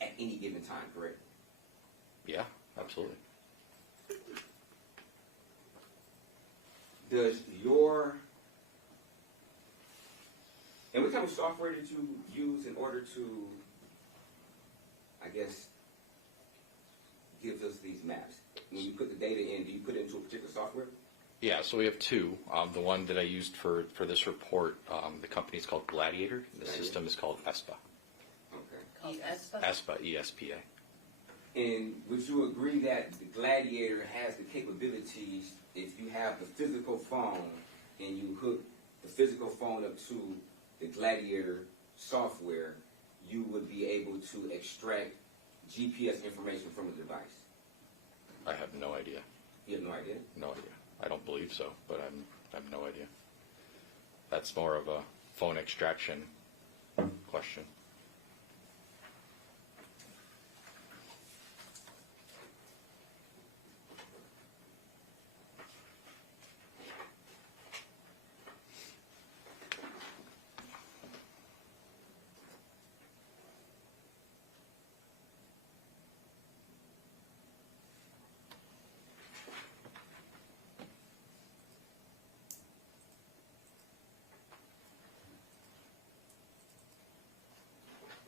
at any given time, correct? Yeah, absolutely. Does and what type of software did you use in order to, I guess, give us these maps? When you put the data in, do you put it into a particular software? Yeah, so we have two. The one that I used for this report, the company is called Gladiator. The system is called ESPA. Okay. ESPA, E-S-P-A. And would you agree that the Gladiator has the capabilities, if you have the physical phone and you hook the physical phone up to the Gladiator software, you would be able to extract GPS information from the device? I have no idea. You have no idea? No idea. I don't believe so, but I have no idea. That's more of a phone extraction question.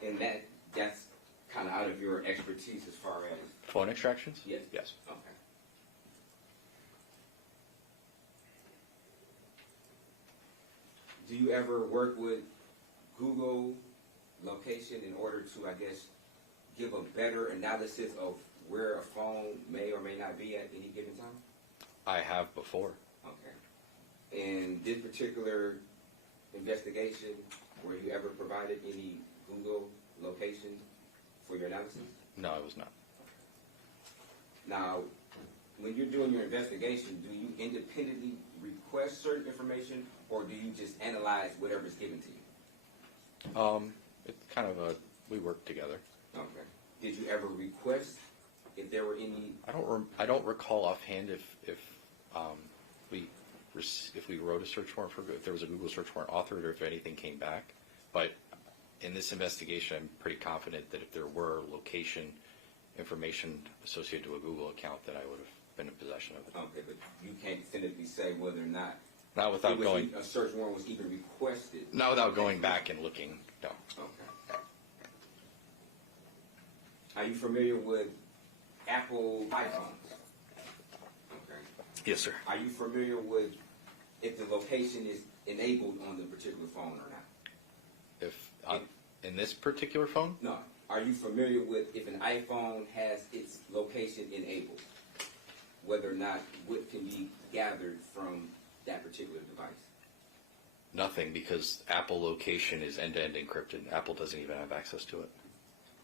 And that's kind of out of your expertise as far as... Phone extractions? Yes? Yes. Okay. Do you ever work with Google location in order to, I guess, give a better analysis of where a phone may or may not be at any given time? I have before. Okay. In this particular investigation, were you ever provided any Google location for your analysis? No, I was not. Now, when you're doing your investigation, do you independently request certain information, or do you just analyze whatever's given to you? It's kind of we work together. Okay. Did you ever request if there were any? I don't recall offhand if we wrote a search warrant if there was a Google search warrant authored or if anything came back. But in this investigation, I'm pretty confident that if there were location information associated to a Google account, that I would have been in possession of it. Okay, but you can't definitively say whether or not Not without going. a search warrant was even requested. Not without going back and looking. No. Okay. Are you familiar with Apple iPhones? Okay. Yes, sir. Are you familiar with if the location is enabled on the particular phone or not? If in this particular phone, No. Are you familiar with if an iPhone has its location enabled? Whether or not what can be gathered from that particular device? nothing, because Apple location is end-to-end encrypted. Apple doesn't even have access to it.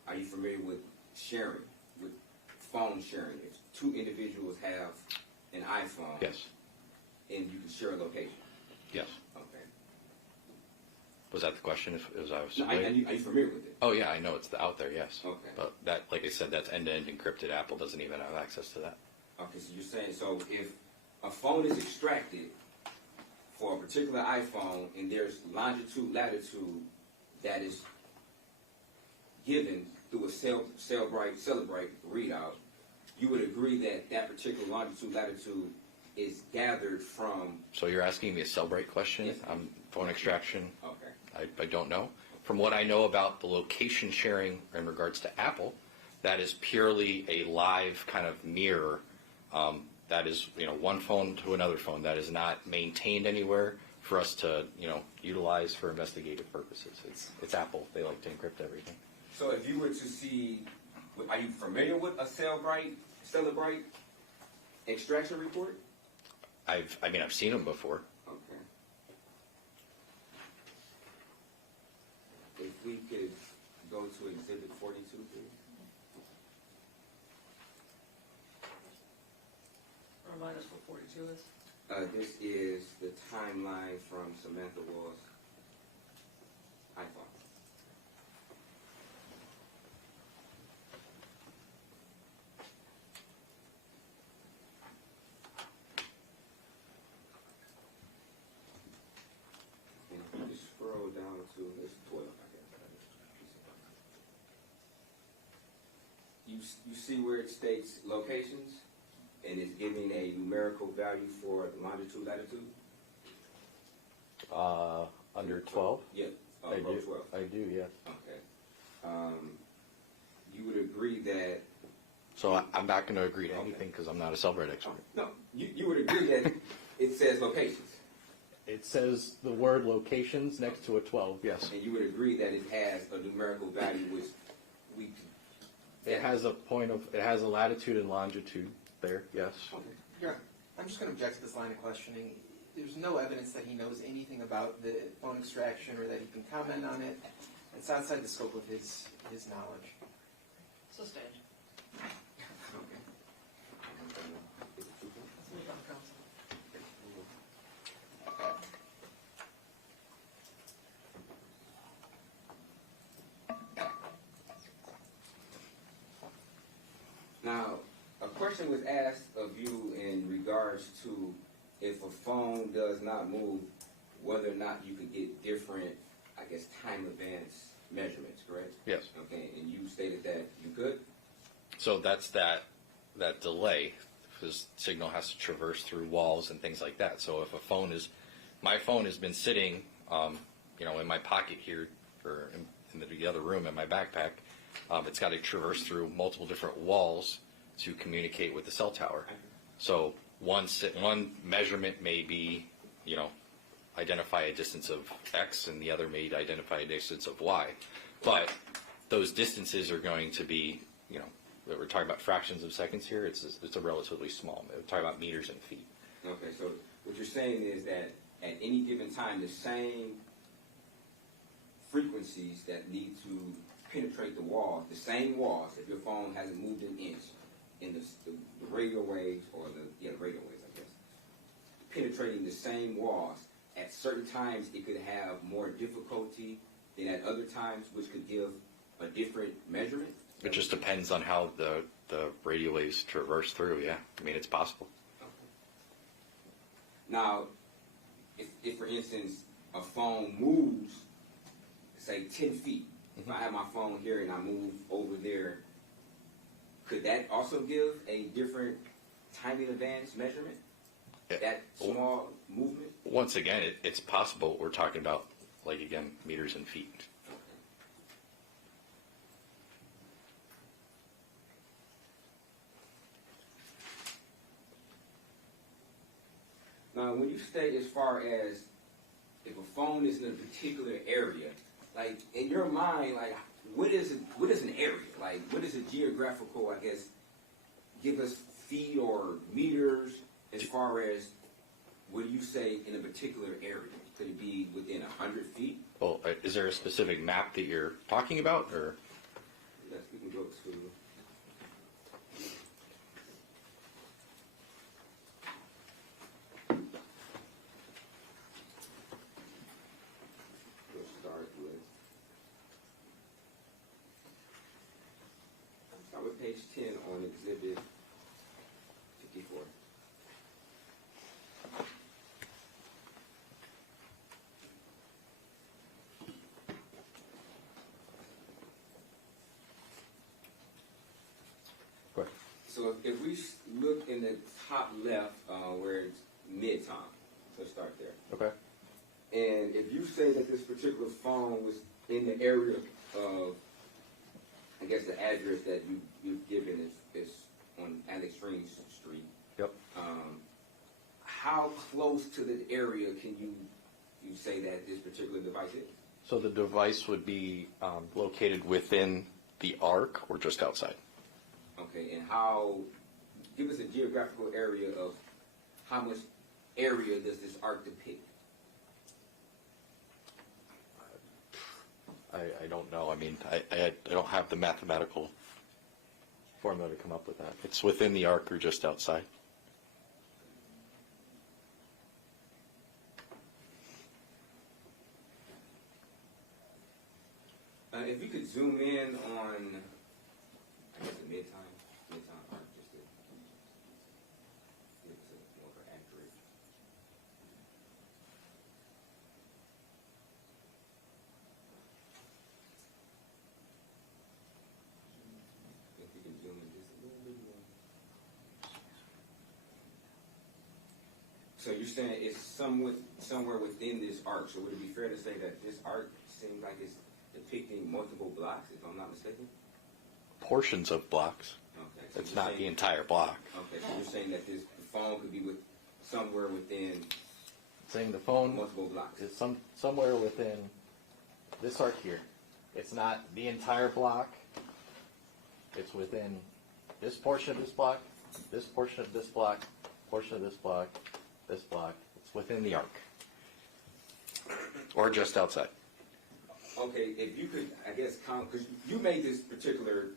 Are you familiar with sharing, with phone sharing? If two individuals have an iPhone, Yes. and you can share a location. Yes. Okay. Was that the question? If I was. No, are you familiar with it? Oh yeah, I know it's out there. Yes. Okay. But that, like I said, that's end-to-end encrypted. Apple doesn't even have access to that. Okay, so you're saying, so if a phone is extracted for a particular iPhone and there's longitude, latitude that is given through a Celebrite readout, you would agree that that particular longitude, latitude is gathered from... So you're asking me a Cellbrite question? Yes. Phone extraction? Okay. I don't know. From what I know about the location sharing in regards to Apple, that is purely a live kind of mirror. That is, one phone to another phone. That is not maintained anywhere for us to, utilize for investigative purposes. It's Apple. They like to encrypt everything. So if you were to see, are you familiar with a Celebrite extraction report? I've seen them before. Okay. If we could go to Exhibit 42, please. Remind us what 42 is. This is the timeline from Samantha Woll's iPhone. And if you just scroll down to this 12, I guess. You see where it states locations? And it's giving a numerical value for the longitude, latitude? Under 12? Yeah, I row do. 12. I do, yes. Okay. You would agree that... So I'm not going to agree to anything because I'm not a Cellbrite expert. No, you would agree that it says locations. It says the word locations next to a 12, yes. And you would agree that it has a numerical value which we... It has a latitude and longitude there, yes. Okay. Yeah, I'm just going to object to this line of questioning. There's no evidence that he knows anything about the phone extraction or that he can comment on it. It's outside the scope of his knowledge. Sustained. Okay. Let's move on, council. Now, a question was asked of you in regards to if a phone does not move, whether or not you could get different, I guess, time advance measurements, correct? Yes. Okay, and you stated that you could? So that's that delay, because signal has to traverse through walls and things like that. So if my phone has been sitting, in my pocket here, or in the other room in my backpack, it's got to traverse through multiple different walls to communicate with the cell tower. So one measurement may be, identify a distance of X, and the other may identify a distance of Y. But those distances are going to be, we're talking about fractions of seconds here. It's a relatively small. We're talking about meters and feet. Okay, so what you're saying is that at any given time, the same frequencies that need to penetrate the wall, the same walls, if your phone hasn't moved an inch in the radio waves, or the radio waves, I guess, penetrating the same walls, at certain times it could have more difficulty than at other times, which could give a different measurement? It just depends on how the radio waves traverse through, yeah. I mean, it's possible. Okay. Now, if for instance, a phone moves, say 10 feet, if I have my phone here and I move over there, could that also give a different timing advance measurement? Yeah. That small movement? Once again, it's possible. We're talking about, like, again, meters and feet. Now, when you say as far as if a phone is in a particular area, like in your mind, like what is an area? Like what is a geographical? I guess give us feet or meters as far as what do you say in a particular area? Could it be within 100 feet? Well, is there a specific map that you're talking about, or? Yes, we can go to. We'll start with page 10 on exhibit 54. So if we look in the top left where it's mid-time, let's start there. Okay. And if you say that this particular phone was in the area of, I guess the address that you've given is on Alex Stream Street. Yep. How close to the area can you say that this particular device is? So the device would be located within the arc or just outside? Okay, and give us a geographical area of how much area does this arc depict? I don't know. I mean, I don't have the mathematical formula to come up with that. It's within the arc or just outside. If you could zoom in on, I guess, the mid-time arc, just to give us a more accurate. If you can zoom in just a little bit more. So you're saying it's somewhere within this arc. So would it be fair to say that this arc seems like it's depicting multiple blocks, if I'm not mistaken? Portions of blocks. Okay. So It's you're not saying- the entire block. Okay, so you're saying that the phone could be somewhere within Saying the phone multiple blocks. is somewhere within this arc here. It's not the entire block. It's within this portion of this block, this portion of this block, portion of this block, this block. It's within the arc. Or just outside. Okay, if you could, I guess, count, because you made this particular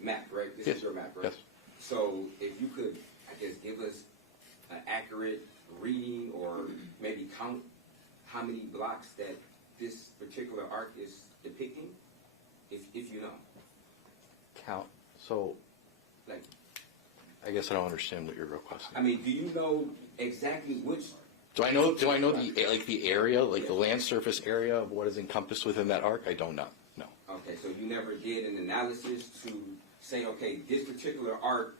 map, right? This Yes. is your map, right? Yes. So if you could, I guess, give us an accurate reading or maybe count how many blocks that this particular arc is depicting, if you know. Count. So, Like, I guess I don't understand what you're requesting. I mean, do you know exactly which? Do I know the area, like the land surface area of what is encompassed within that arc? I don't know. No. Okay, so you never did an analysis to say, okay, this particular arc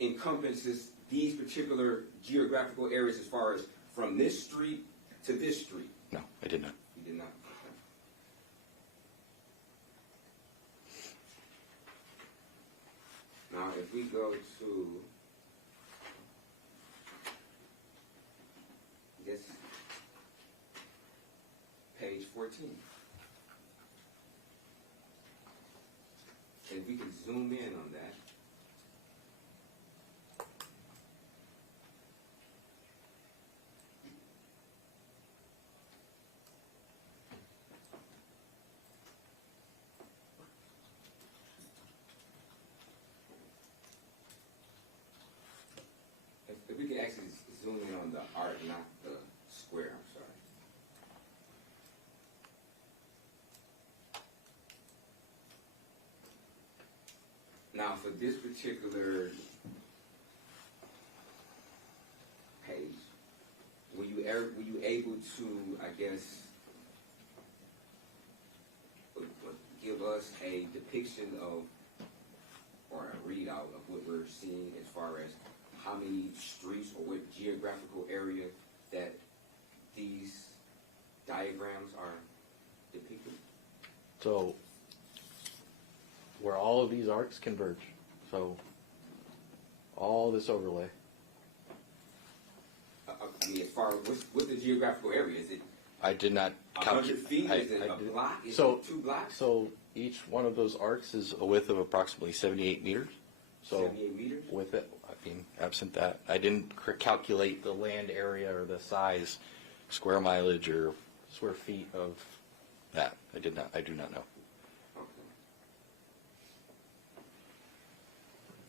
encompasses these particular geographical areas as far as from this street to this street. No, I did not. You did not. Okay. Now, if we go to this page 14, and we can zoom in on that. If we could actually zoom in on the arc, not the square, I'm sorry. for this particular page, were you able to, I guess, give us a depiction of, or a readout of what we're seeing as far as how many streets or what geographical area that these diagrams are depicting? So, where all of these arcs converge. So, all this overlay. I mean, as far as what's the geographical area? Is it I did not 100 feet? Is it a did- block? Is so, it 2 blocks? So each one of those arcs is a width of approximately 78 meters. So 78 meters? with it, I mean, absent that, I didn't calculate the land area or the size, square mileage or square feet of that. I do not know. Okay.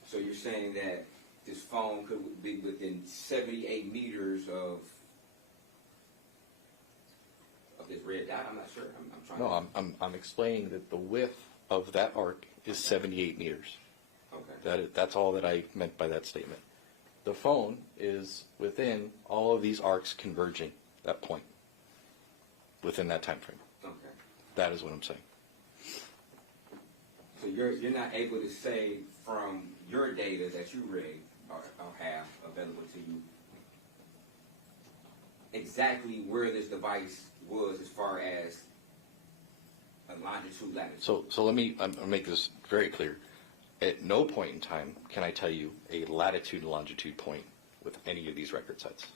So you're saying that this phone could be within 78 meters of this red dot? I'm not sure. I'm trying No, to... I'm explaining that the width of that arc is 78 meters. Okay. That's all that I meant by that statement. The phone is within all of these arcs converging, that point, within that time frame. Okay. That is what I'm saying. So you're not able to say from your data that you read or have available to you exactly where this device was as far as a longitude, latitude. So let me I'll make this very clear. At no point in time can I tell you a latitude and longitude point with any of these record sets.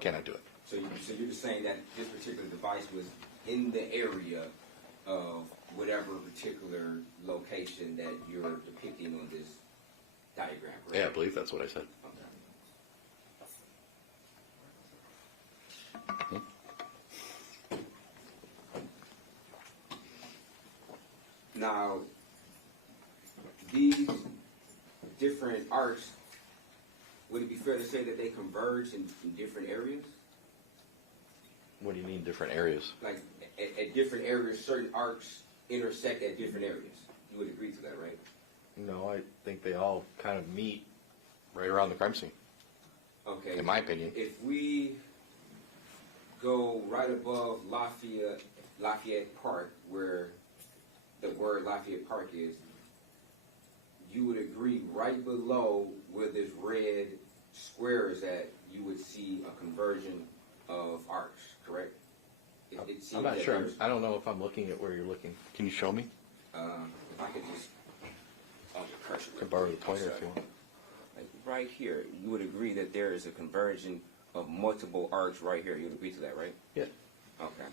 Cannot do it. So you're just saying that this particular device was in the area of whatever particular location that you're depicting on this diagram, right? Yeah, I believe that's what I said. Okay. Now, these different arcs, would it be fair to say that they converge in different areas? What do you mean different areas? Like at different areas, certain arcs intersect at different areas. You would agree to that, right? No, I think they all kind of meet right around the crime scene, Okay. in my opinion. If we go right above Lafayette Park, where the word Lafayette Park is, you would agree right below where this red square is at, you would see a conversion of arcs, correct? It seems I'm not that sure. there's- I don't know if I'm looking at where you're looking. Can you show me? If I could just, on the cursor. I can borrow the pointer if you want. Like right here, you would agree that there is a conversion of multiple arcs right here. You would agree to that, right? Yeah. Okay.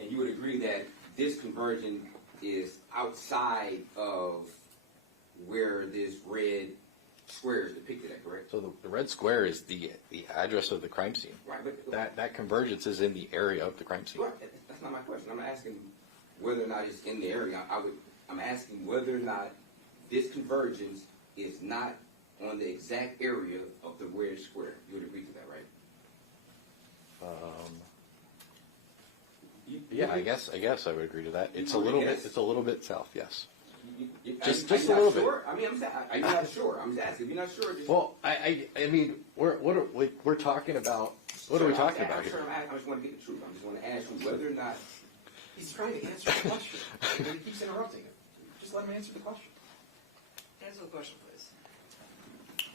And you would agree that this conversion is outside of where this red square is depicted at, correct? So the red square is the address of the crime scene. Right, but That convergence is in the area of the crime scene. right, that's not my question. I'm asking whether or not it's in the area. I'm asking whether or not this convergence is not on the exact area of the red square. You would agree to that, right? Yeah, I guess I would agree to that. It's a would little guess. bit. It's a little bit south. Yes. Just a little bit. sure? I mean, I'm saying, are you not sure? I'm just asking. If you're not sure, just... Well, I mean, we're talking about. What are we talking about here? I just want to get the truth. I just want to ask you whether or not... He's trying to answer the question, and he keeps interrupting him. Just let him answer the question. Answer the question, please.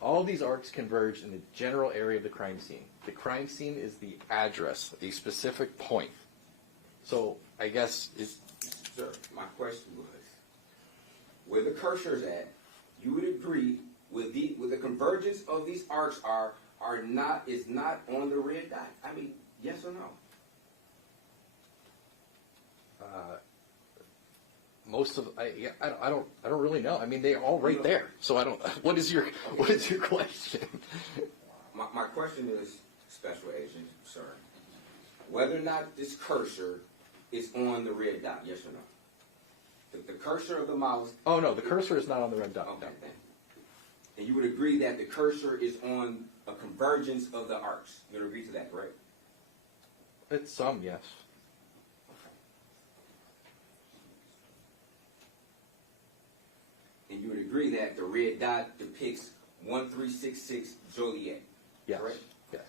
All these arcs converge in the general area of the crime scene. The crime scene is the address, a specific point. So I guess it's. Sir, my question was, where the cursor is at, you would agree with the convergence of these arcs is not on the red dot? I mean, yes or no? Most of I don't really know. I mean, they're all right there. So I don't. What is your question? My question is, Special Agent, sir, whether or not this cursor is on the red dot, yes or no? The cursor of the mouse... Oh no, the cursor is not on the red dot. Okay, No. then. And you would agree that the cursor is on a convergence of the arcs. You would agree to that, correct? It's some, yes. agree that the red dot depicts 1366 Joliet, Yes. correct? Yes.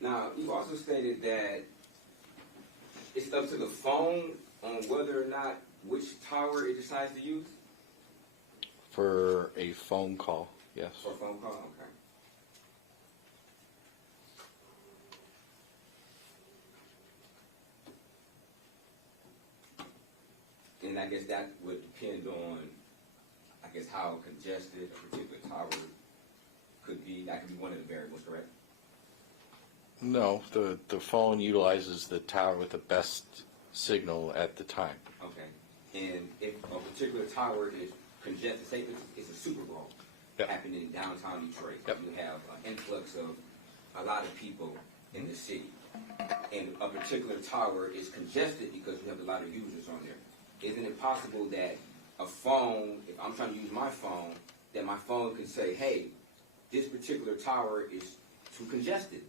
Now, you also stated that it's up to the phone on whether or not which tower it decides to use For a phone call, yes. for a phone call. Okay. And I guess that would depend on, I guess, how congested a particular tower could be. That could be one of the variables, correct? No, the phone utilizes the tower with the best signal at the time. Okay. And if a particular tower is congested, say it's a Super Bowl Yep. happening in downtown Detroit. Yep. You have an influx of a lot of people in the city. And a particular tower is congested because you have a lot of users on there. Isn't it possible that a phone, if I'm trying to use my phone, that my phone can say, hey, this particular tower is too congested.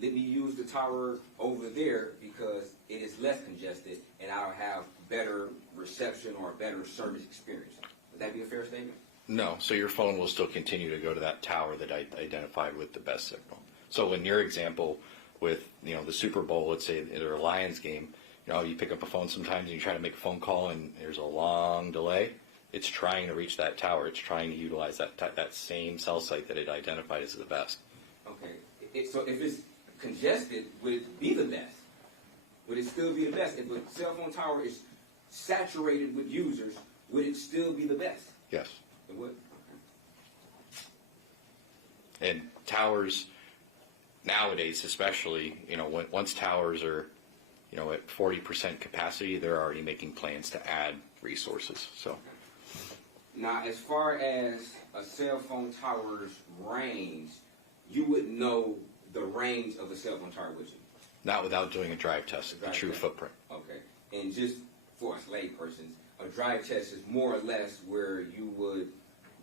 Let me use the tower over there because it is less congested and I'll have better reception or a better service experience. Would that be a fair statement? No, so your phone will still continue to go to that tower that I identified with the best signal. So in your example with, the Super Bowl, let's say or a Lions game, you pick up a phone sometimes and you try to make a phone call and there's a long delay. It's trying to reach that tower. It's trying to utilize that same cell site that it identified as the best. Okay. So if it's congested, would it be the best? Would it still be the best? If a cell phone tower is saturated with users, would it still be the best? Yes. It would? Okay. And towers, nowadays especially, once towers are, at 40% capacity, they're already making plans to add resources. So, Now, as far as a cell phone tower's range, you would know the range of a cell phone tower, would you? not without doing a drive test, the true footprint. Okay. And just for us laypersons, a drive test is more or less where you would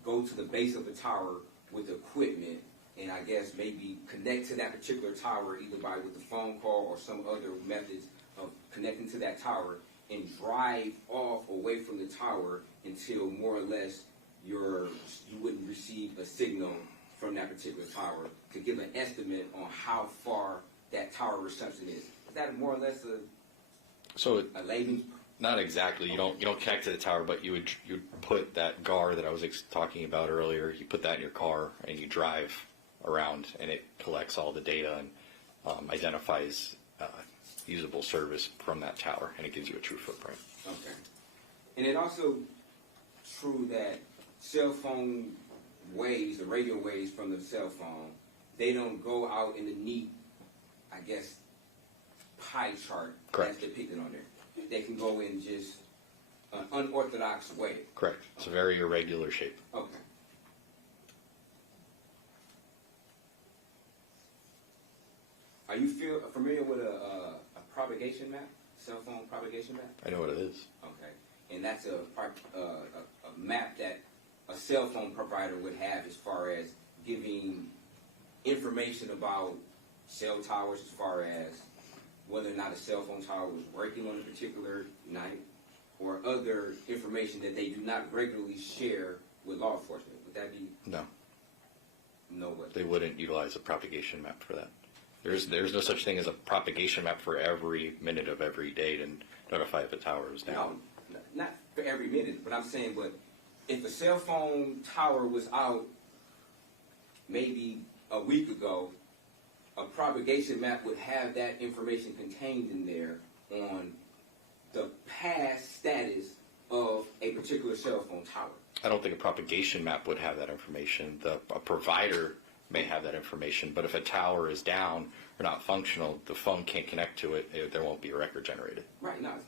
go to the base of the tower with equipment and I guess maybe connect to that particular tower either with the phone call or some other methods of connecting to that tower and drive off away from the tower until more or less you wouldn't receive a signal from that particular tower to give an estimate on how far that tower reception is. Is that more or less So a layman's? not exactly. You don't connect to the tower, but you would put that GAR that I was talking about earlier. You put that in your car and you drive around, and it collects all the data and identifies usable service from that tower, and it gives you a true footprint. Okay. And it also true that cell phone waves, the radio waves from the cell phone, they don't go out in the neat, I guess, pie chart Correct. that's depicted on there. They can go in just an unorthodox way. Correct. It's a very irregular shape. Okay. Are you familiar with a propagation map, cell phone propagation map? I know what it is. Okay. And that's a map that a cell phone provider would have as far as giving information about cell towers as far as whether or not a cell phone tower was working on a particular night or other information that they do not regularly share with law enforcement. Would that be? No. No what? They wouldn't utilize a propagation map for that. There's no such thing as a propagation map for every minute of every day to notify if a tower is down. No, not for every minute, but I'm saying, but if a cell phone tower was out maybe a week ago, a propagation map would have that information contained in there on the past status of a particular cell phone tower. I don't think a propagation map would have that information. A provider may have that information, but if a tower is down or not functional, the phone can't connect to it, there won't be a record generated. Right, no, it's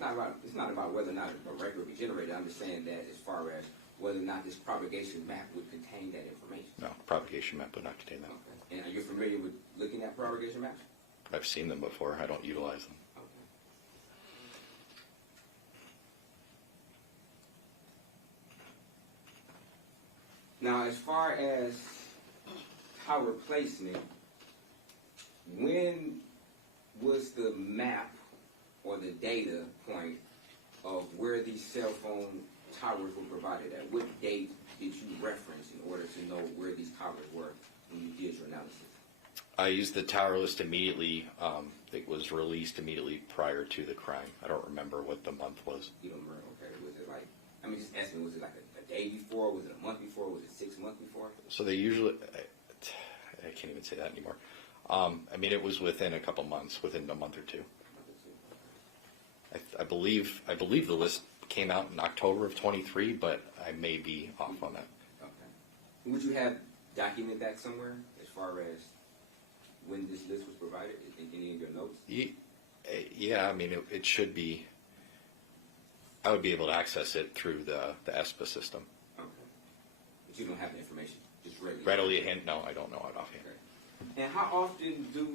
not about whether or not a record will be generated. I'm just saying that as far as whether or not this propagation map would contain that information. No, propagation map would not contain that. Okay. And are you familiar with looking at propagation maps? I've seen them before. I don't utilize them. Okay. Now, as far as tower placement, when was the map or the data point of where these cell phone towers were provided at? What date did you reference in order to know where these towers were when you did your analysis? I used the tower list immediately. It was released immediately prior to the crime. I don't remember what the month was. You don't remember? Okay. Was it like, I mean, just estimate, was it like a day before? Was it a month before? Was it 6 months before? So they usually, I can't even say that anymore. I mean, it was within a couple months, within a month or two. I believe the list came out in October of 23, but I may be off on that. Okay. Would you have document that somewhere as far as when this list was provided in any of your notes? Yeah, I mean, it should be. I would be able to access it through the ESPA system. Okay. But you don't have the information just readily? Readily at hand? No, I don't know it offhand. Okay. And how often do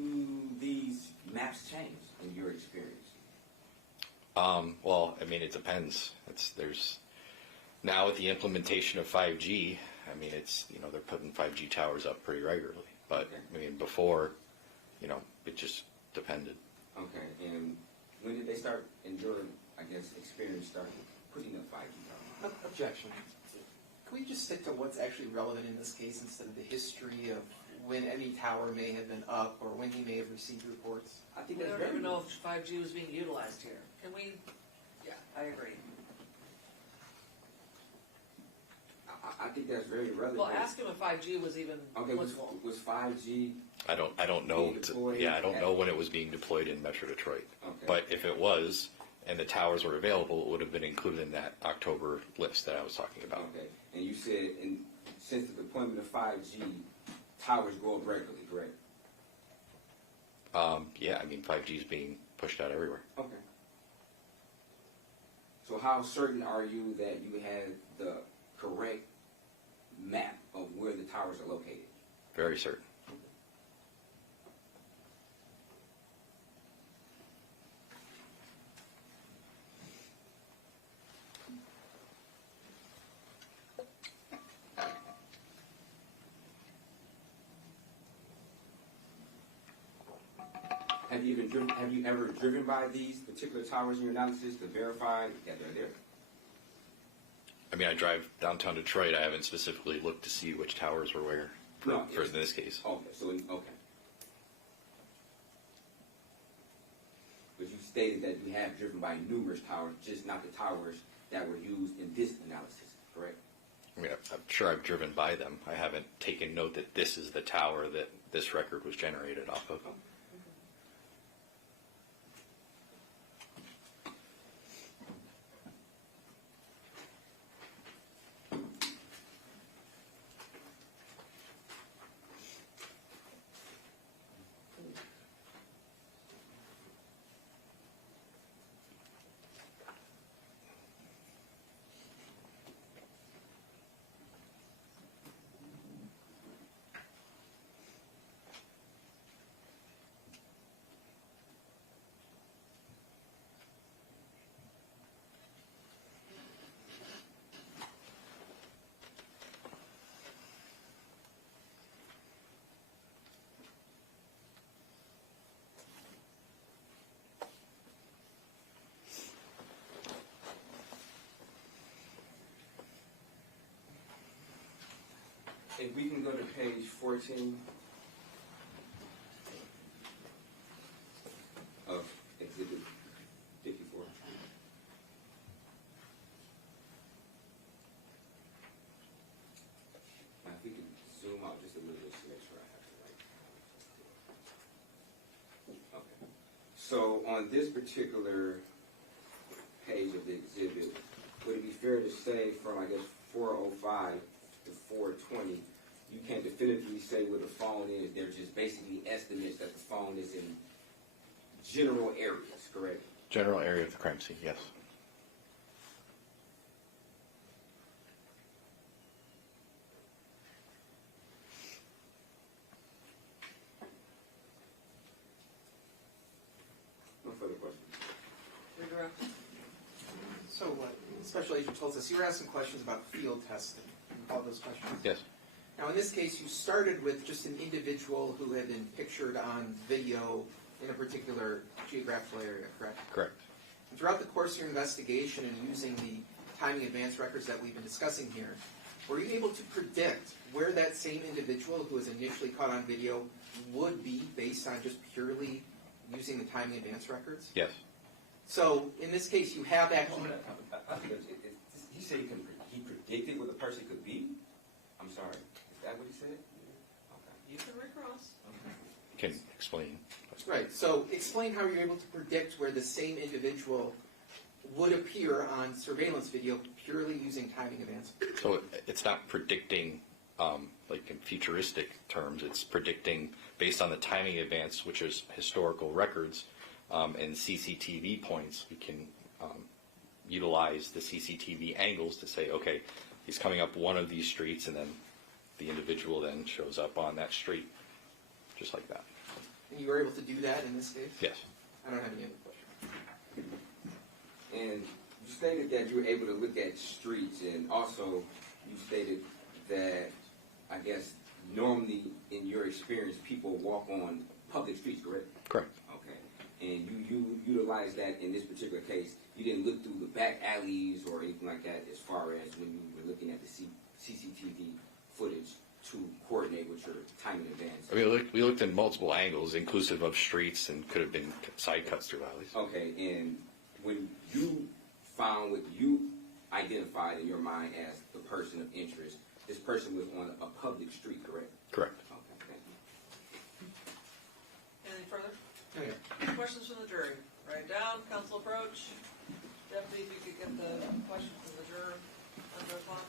these maps change in your experience? Well, I mean, it depends. There's now with the implementation of 5G. I mean, they're putting 5G towers up pretty regularly. But Okay. I mean, before, it just depended. Okay. And when did they start, in your, I guess, experience, start putting up 5G towers? Objection. Can we just stick to what's actually relevant in this case instead of the history of when any tower may have been up or when he may have received reports? I think We that's don't very even know if 5G was being utilized here. Can we? Yeah, I agree. I think that's very relevant. Well, ask him if 5G was even Okay, applicable. was 5G? I don't know. Being deployed Yeah, I don't at- know when it was being deployed in Metro Detroit. Okay. But if it was, and the towers were available, it would have been included in that October list that I was talking about. Okay. And you said, since the deployment of 5G, towers go up regularly, correct? Yeah, I mean, 5G is being pushed out everywhere. Okay. So how certain are you that you had the correct map of where the towers are located? Very certain. Have you ever driven by these particular towers in your analysis to verify that they're there? I mean, I drive downtown Detroit. I haven't specifically looked to see which towers were where for in this case. Okay, okay. But you stated that you have driven by numerous towers, just not the towers that were used in this analysis, correct? I mean, I'm sure I've driven by them. I haven't taken note that this is the tower that this record was generated off of. If we can go to page 14 of Exhibit 54. Now, if we can zoom out just a little bit to make sure I have it right. Okay. So on this particular page of the exhibit, would it be fair to say from, I guess, 405 to 420, you can't definitively say where the phone is. They're just basically estimates that the phone is in general areas, correct? General area of the crime scene, yes. Special Agent Tulsa, you were asking questions about field testing. Can you call those questions? Yes. Now, in this case, you started with just an individual who had been pictured on video in a particular geographical area, correct? Correct. And throughout the course of your investigation and using the timing advance records that we've been discussing here, were you able to predict where that same individual who was initially caught on video would be based on just purely using the timing advance records? Yes. So, in this case, you have actually... I think he said he predicted what the person could be? I'm sorry. Is that what he said? Okay. You can recross. Can explain. Right, so explain how you're able to predict where the same individual would appear on surveillance video purely using timing advance. So it's not predicting, like in futuristic terms, it's predicting based on the timing advance, which is historical records, and CCTV points. We can utilize the CCTV angles to say, okay, he's coming up one of these streets, and then the individual then shows up on that street, just like that. And you were able to do that in this case? Yes. I don't have any other questions. And you stated that you were able to look at streets, and also you stated that, I guess, normally in your experience, people walk on public streets, correct? Correct. Okay. And you utilized that in this particular case. You didn't look through the back alleys or anything like that as far as when you were looking at the CCTV footage to coordinate with your time in advance. I mean, we looked in multiple angles, inclusive of streets, and could have been side cuts through alleys. Okay, and when you found what you identified in your mind as the person of interest, this person was on a public street, correct? Correct. Okay, thank you. Anything further? Oh, yeah. Questions from the jury? Write down, council approach. Deputy, if you could get the questions from the juror under the clock.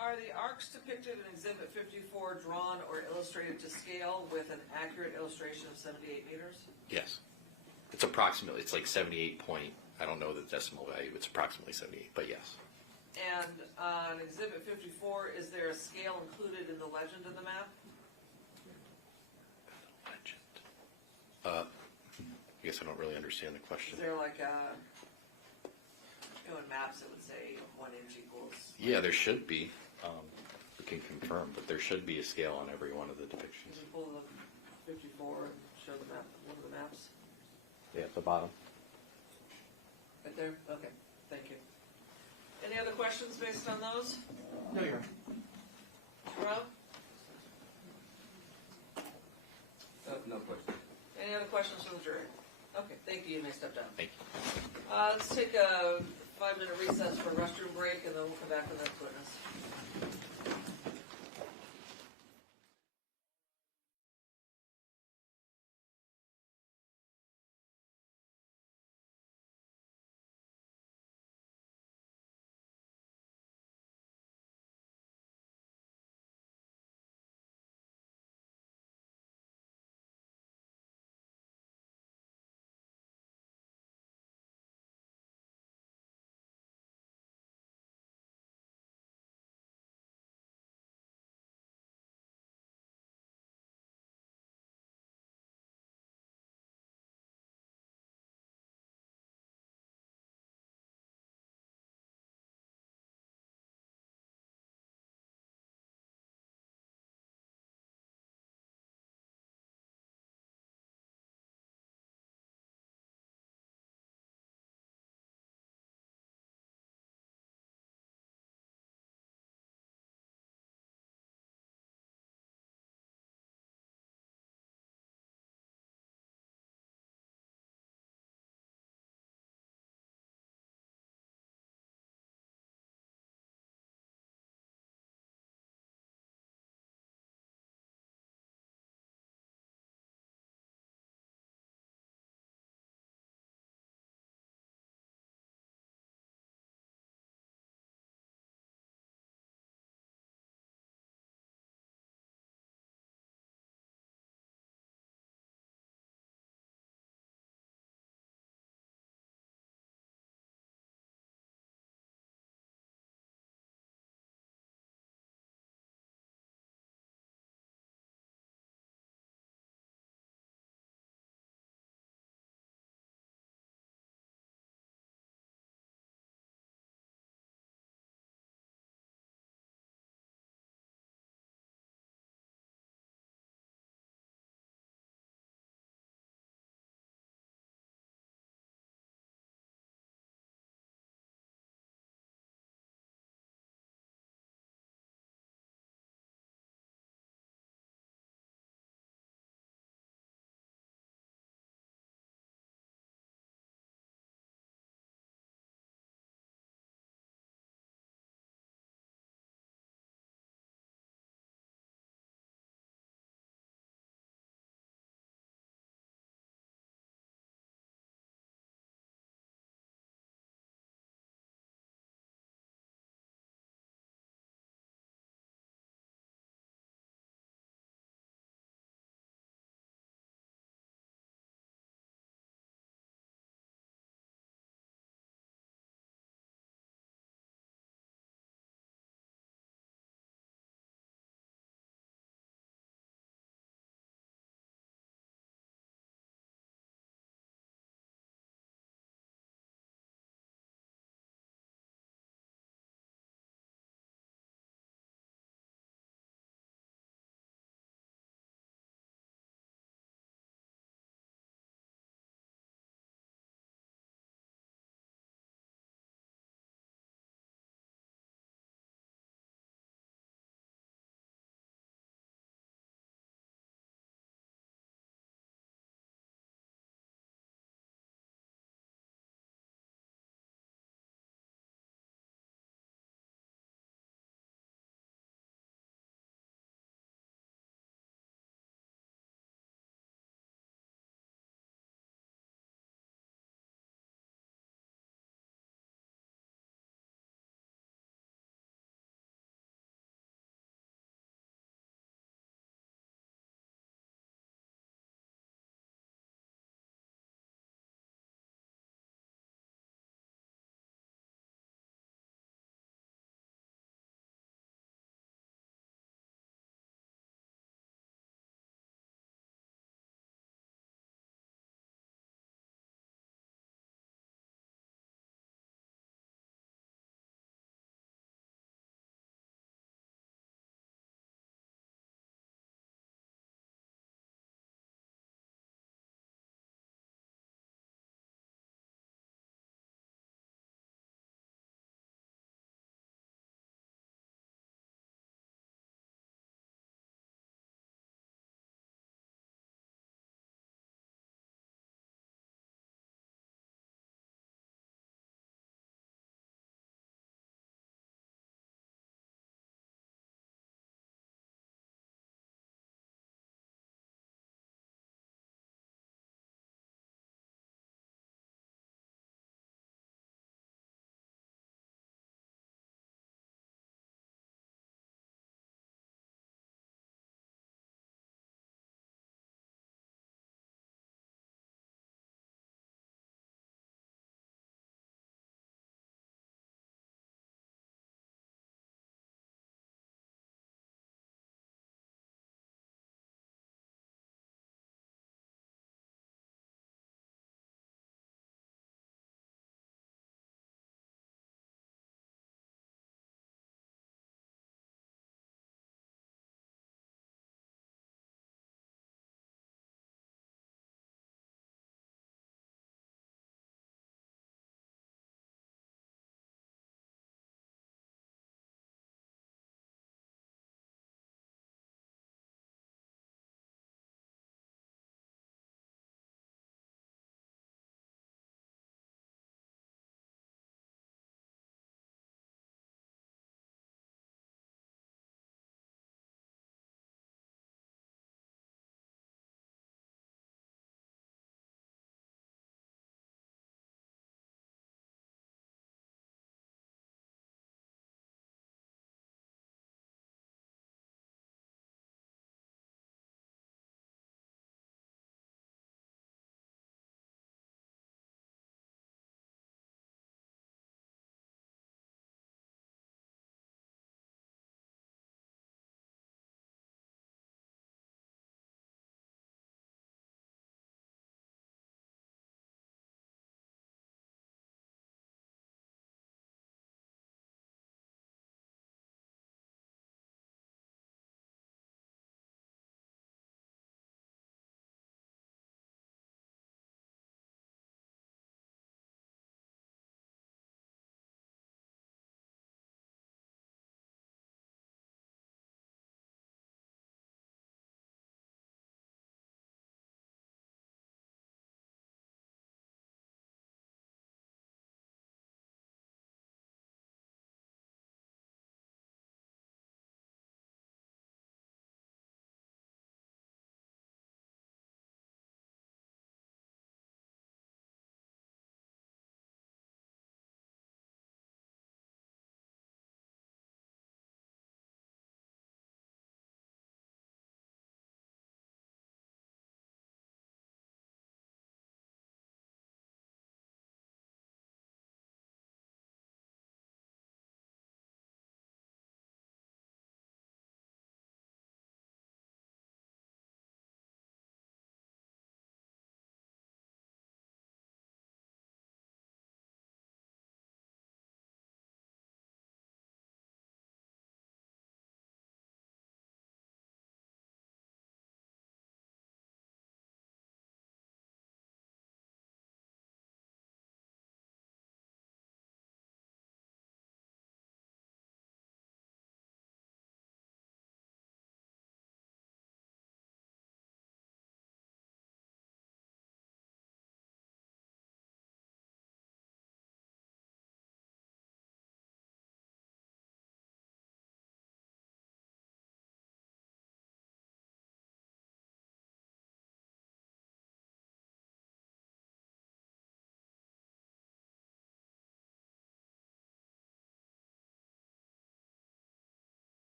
Are the arcs depicted in Exhibit 54 drawn or illustrated to scale with an accurate illustration of 78 meters? Yes. It's approximately, it's like 78 point, I don't know the decimal value, it's approximately 78, but yes. And on Exhibit 54, is there a scale included in the legend of the map? Legend. I guess I don't really understand the question. Is there like a, in maps it would say 1 inch equals? Yeah, there should be. We can confirm, but there should be a scale on every one of the Can depictions. you pull the 54 and show the map, one of the maps? Yeah, at the bottom. Right there? Okay, thank you. Any other questions based on those? No, you're Rob? No question. Any other questions from the jury? Okay, thank you. You may step down. Thank you. Let's take a 5-minute recess for a restroom break, and then we'll come back with the next witness.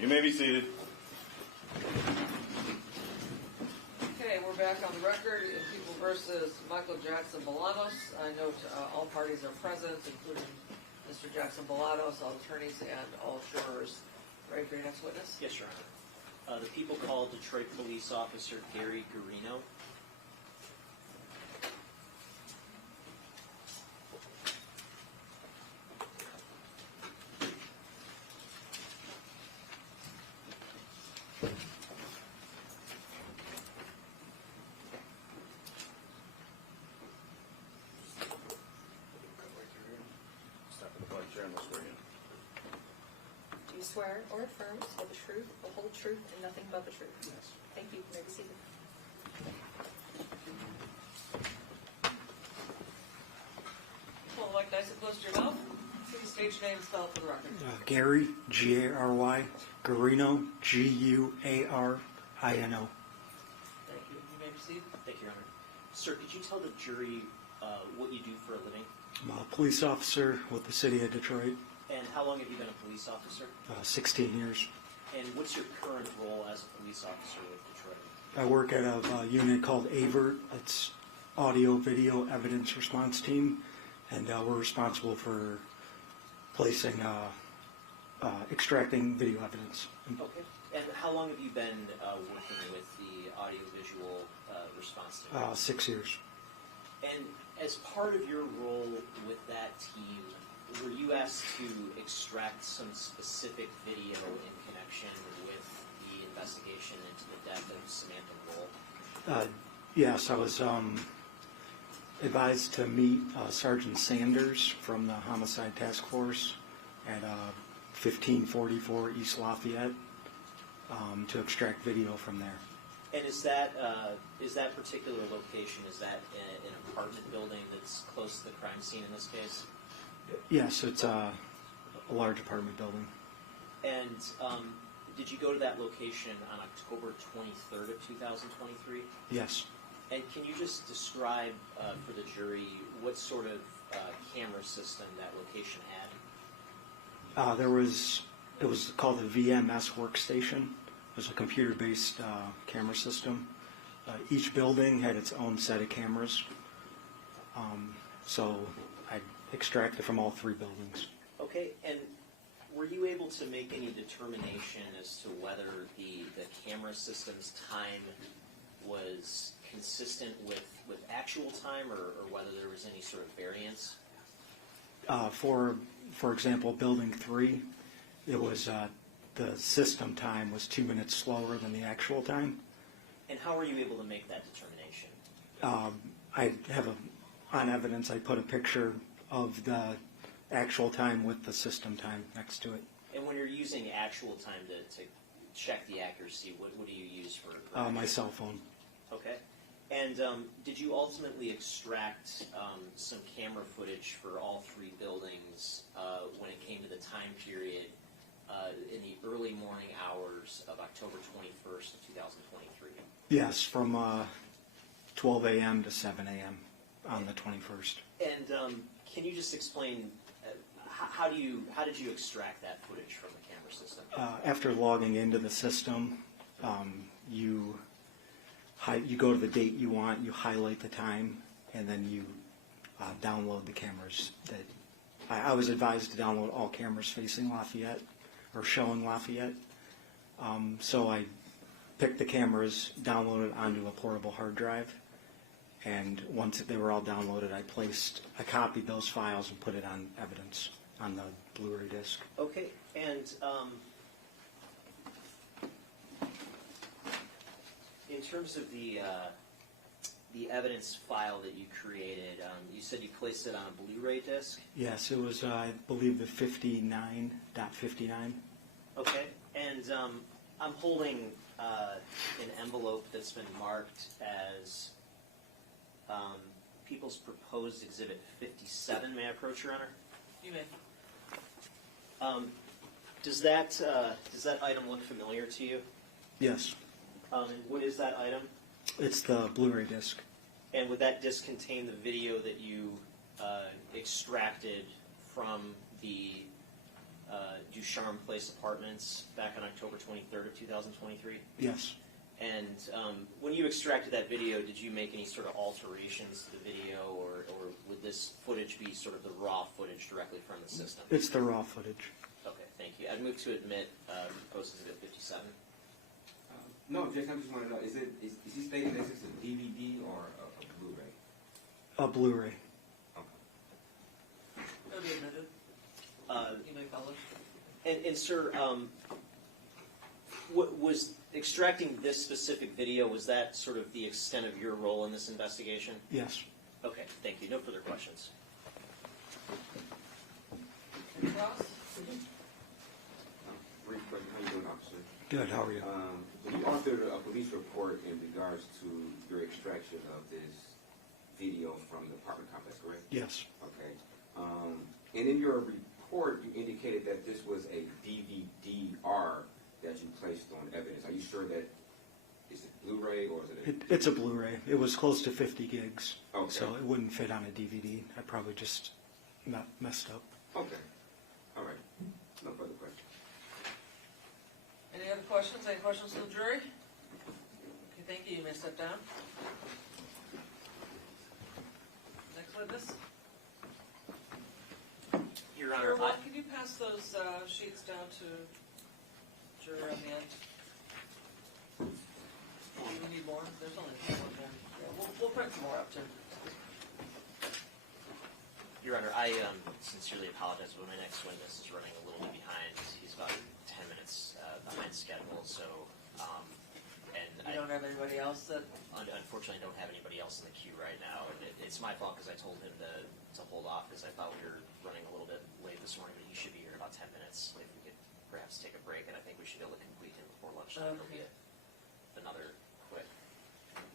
You may be seated. Okay, we're back on the record in People versus Michael Jackson-Bolanos. I note all parties are present, including Mr. Jackson-Bolanos, all attorneys, and all jurors. Ready for your next witness? Yes, Your Honor. The people called Detroit Police Officer Gary Garino. Stop in the black chair and we'll swear you in. Do you swear or affirm to tell the truth, the whole truth, and nothing but the truth? Yes. Thank you. You may be seated. Hold the mic nice and close to your mouth. Please state your name and spell it for the record. Gary, G-A-R-Y, Garino, G-U-A-R-I-N-O. Thank you. You may proceed. Thank you, Your Honor. Sir, could you tell the jury what you do for a living? I'm a police officer with the city of Detroit, And how long have you been a police officer? 16 years. And what's your current role as a police officer with Detroit? I work at a unit called AVERT. It's Audio Video Evidence Response Team, and we're responsible for placing, extracting video evidence. Okay. And how long have you been working with the audiovisual response team? 6 years. And as part of your role with that team, were you asked to extract some specific video in connection with the investigation into the death of Samantha Woll? Yes, I was advised to meet Sergeant Sanders from the Homicide Task Force at 1544 East Lafayette to extract video from there. And is that particular location, is that an apartment building that's close to the crime scene in this case? Yes, it's a large apartment building. And did you go to that location on October 23rd of 2023? Yes. And can you just describe for the jury what sort of camera system that location had? It was called the VMS workstation. It was a computer-based camera system. Each building had its own set of cameras. So I extracted from all 3 buildings. Okay, and were you able to make any determination as to whether the camera system's time was consistent with actual time, or whether there was any sort of variance? For example, building 3, it was the system time was 2 minutes slower than the actual time. And how were you able to make that determination? I have on evidence, I put a picture of the actual time with the system time next to it. And when you're using actual time to check the accuracy, what do you use for My cell phone. Okay. And did you ultimately extract some camera footage for all 3 buildings when it came to the time period in the early morning hours of October 21st of 2023? Yes, from 12 a.m. to 7 a.m. on the 21st. And can you just explain how did you extract that footage from the camera system? After logging into the system, you go to the date you want, you highlight the time, and then you download the cameras. I was advised to download all cameras facing Lafayette or showing Lafayette. So I picked the cameras, downloaded onto a portable hard drive, and once they were all downloaded, I copied those files and put it on evidence on the Blu-ray disc. Okay, and in terms of the evidence file that you created, you said you placed it on a Blu-ray disc? Yes, it was, I believe, the 59.59. Okay, and I'm holding an envelope that's been marked as People's Proposed Exhibit 57. May I approach, Your Honor? You may. Does that item look familiar to you? Yes, And what is that item? it's the Blu-ray disc. And would that disc contain the video that you extracted from the Jackson Place Apartments back on October 23rd of 2023. Yes. And when you extracted that video, did you make any sort of alterations to the video, or would this footage be sort of the raw footage directly from the system? It's the raw footage. Okay, thank you. I'd move to admit Post Exhibit 57. No, Jason, I just want to know, is he stating that it's a DVD or a Blu-ray? A Blu-ray. Okay. It'll be admitted. You may publish. And sir, was extracting this specific video, was that sort of the extent of your role in this investigation? Yes. Okay, thank you. No further questions. Any thoughts? Brief question. How you doing, officer? Good. How are you? So you authored a police report in regards to your extraction of this video from the apartment complex, correct? Yes. Okay. And in your report, you indicated that this was a DVD-R that you placed on evidence. Are you sure that is it Blu-ray or is it? It's a Blu-ray. It was close to 50 gigs, Okay. so it wouldn't fit on a DVD. I probably just messed up. Okay. All right. No further questions. Any other questions? Any questions from the jury? Okay, thank you. You may step down. Next witness. Your Honor, Juror one, can you pass those sheets down to juror on the end? Do we need more? There's only one there. Yeah, we'll print some more up too. Your Honor, I sincerely apologize, but my next witness is running a little bit behind. He's about 10 minutes behind schedule, so, and You don't have anybody else that, unfortunately, I don't have anybody else in the queue right now. And it's my fault because I told him to hold off because I thought we were running a little bit late this morning, but he should be here in about 10 minutes. If we could perhaps take a break, and I think we should be able to complete him before lunchtime. It'll be another quick.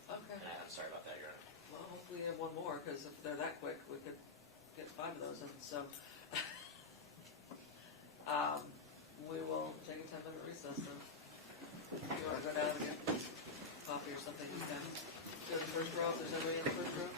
okay. And I'm sorry about that, Your Honor. Well, hopefully you have one more, because if they're that quick, we could get 5 of those in, so. We will take a 10-minute recess then. You want to go down and get coffee or something, you can. Go to the first row, if there's anybody in the first row.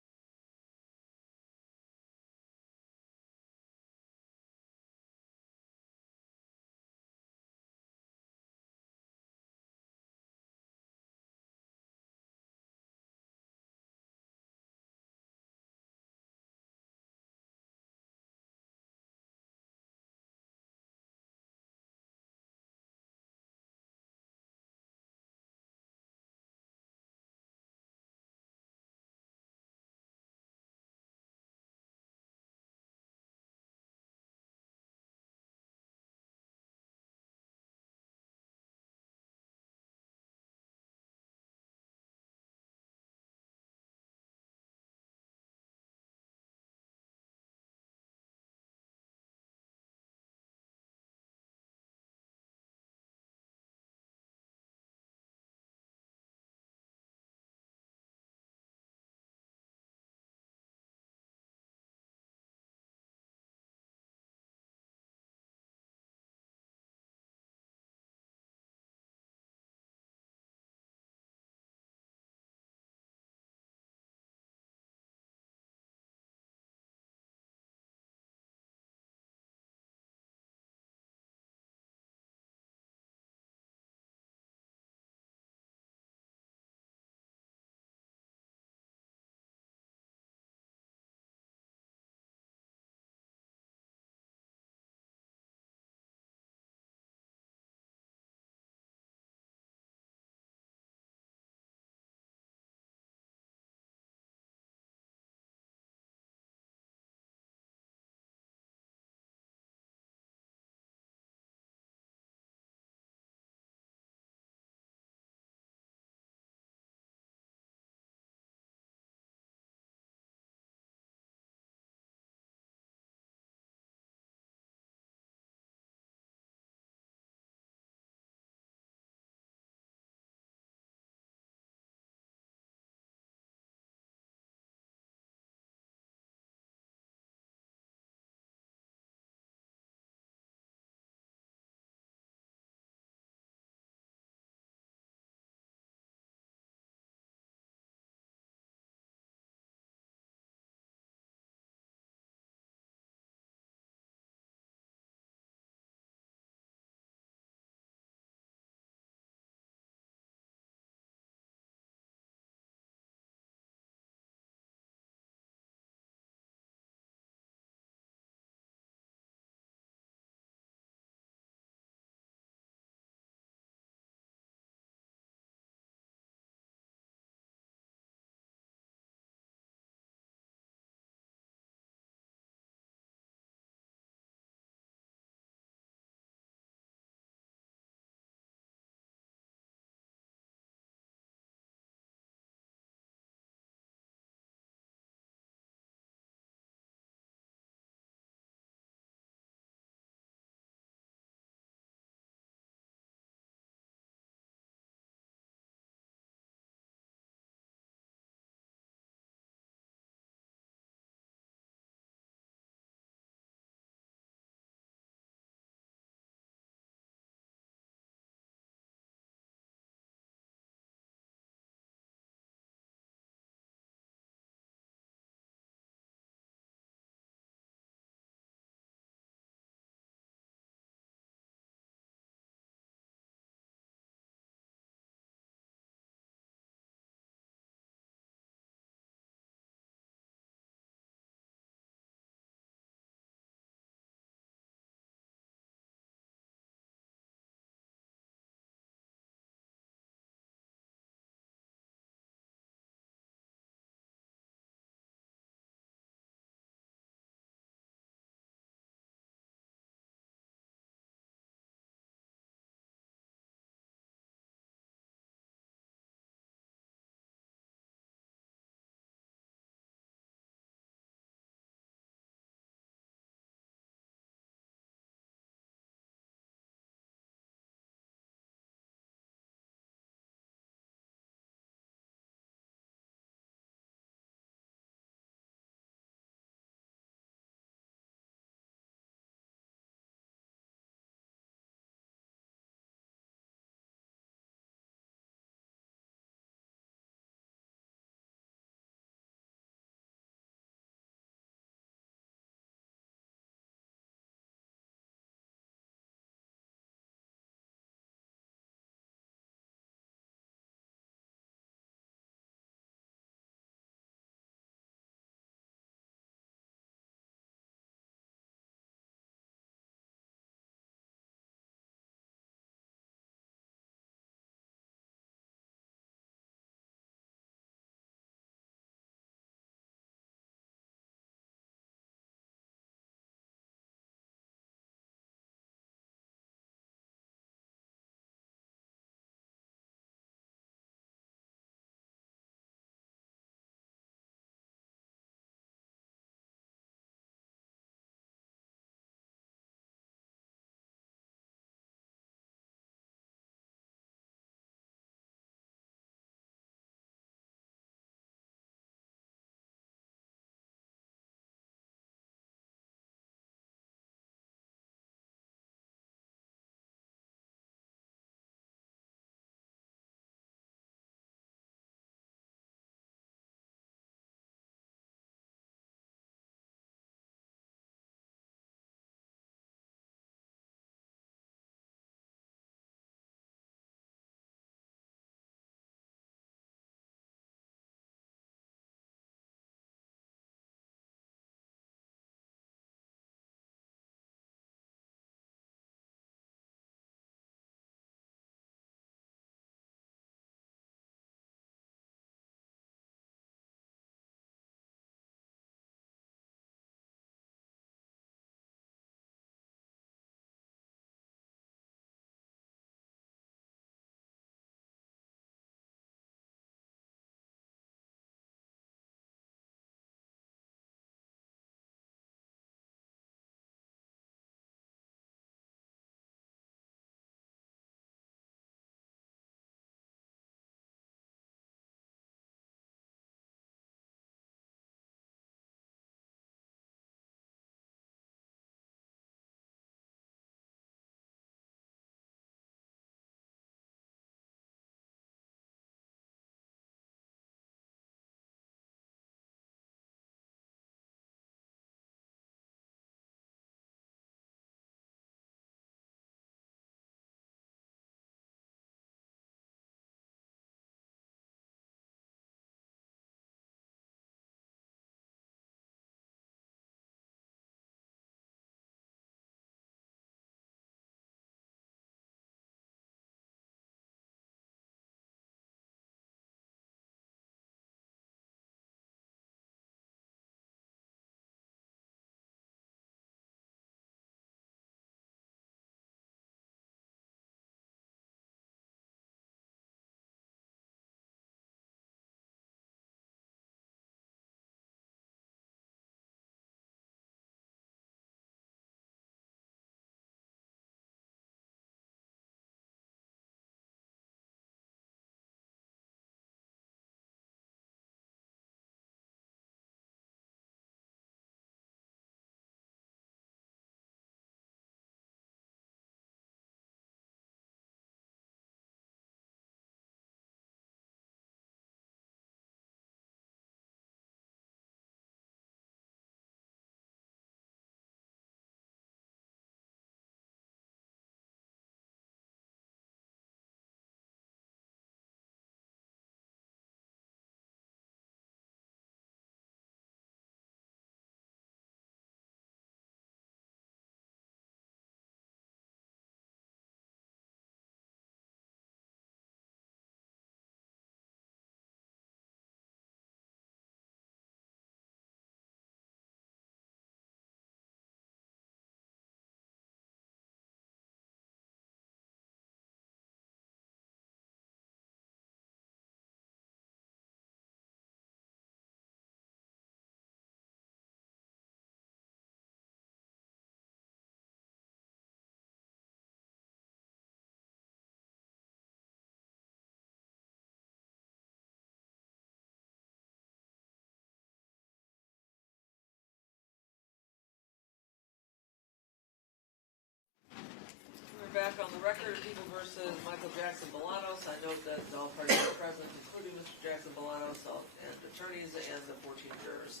back on the record, People versus Michael Jackson-Bolanos. I note that all parties are present, including Mr. Jackson-Bolanos and attorneys and the 14 jurors.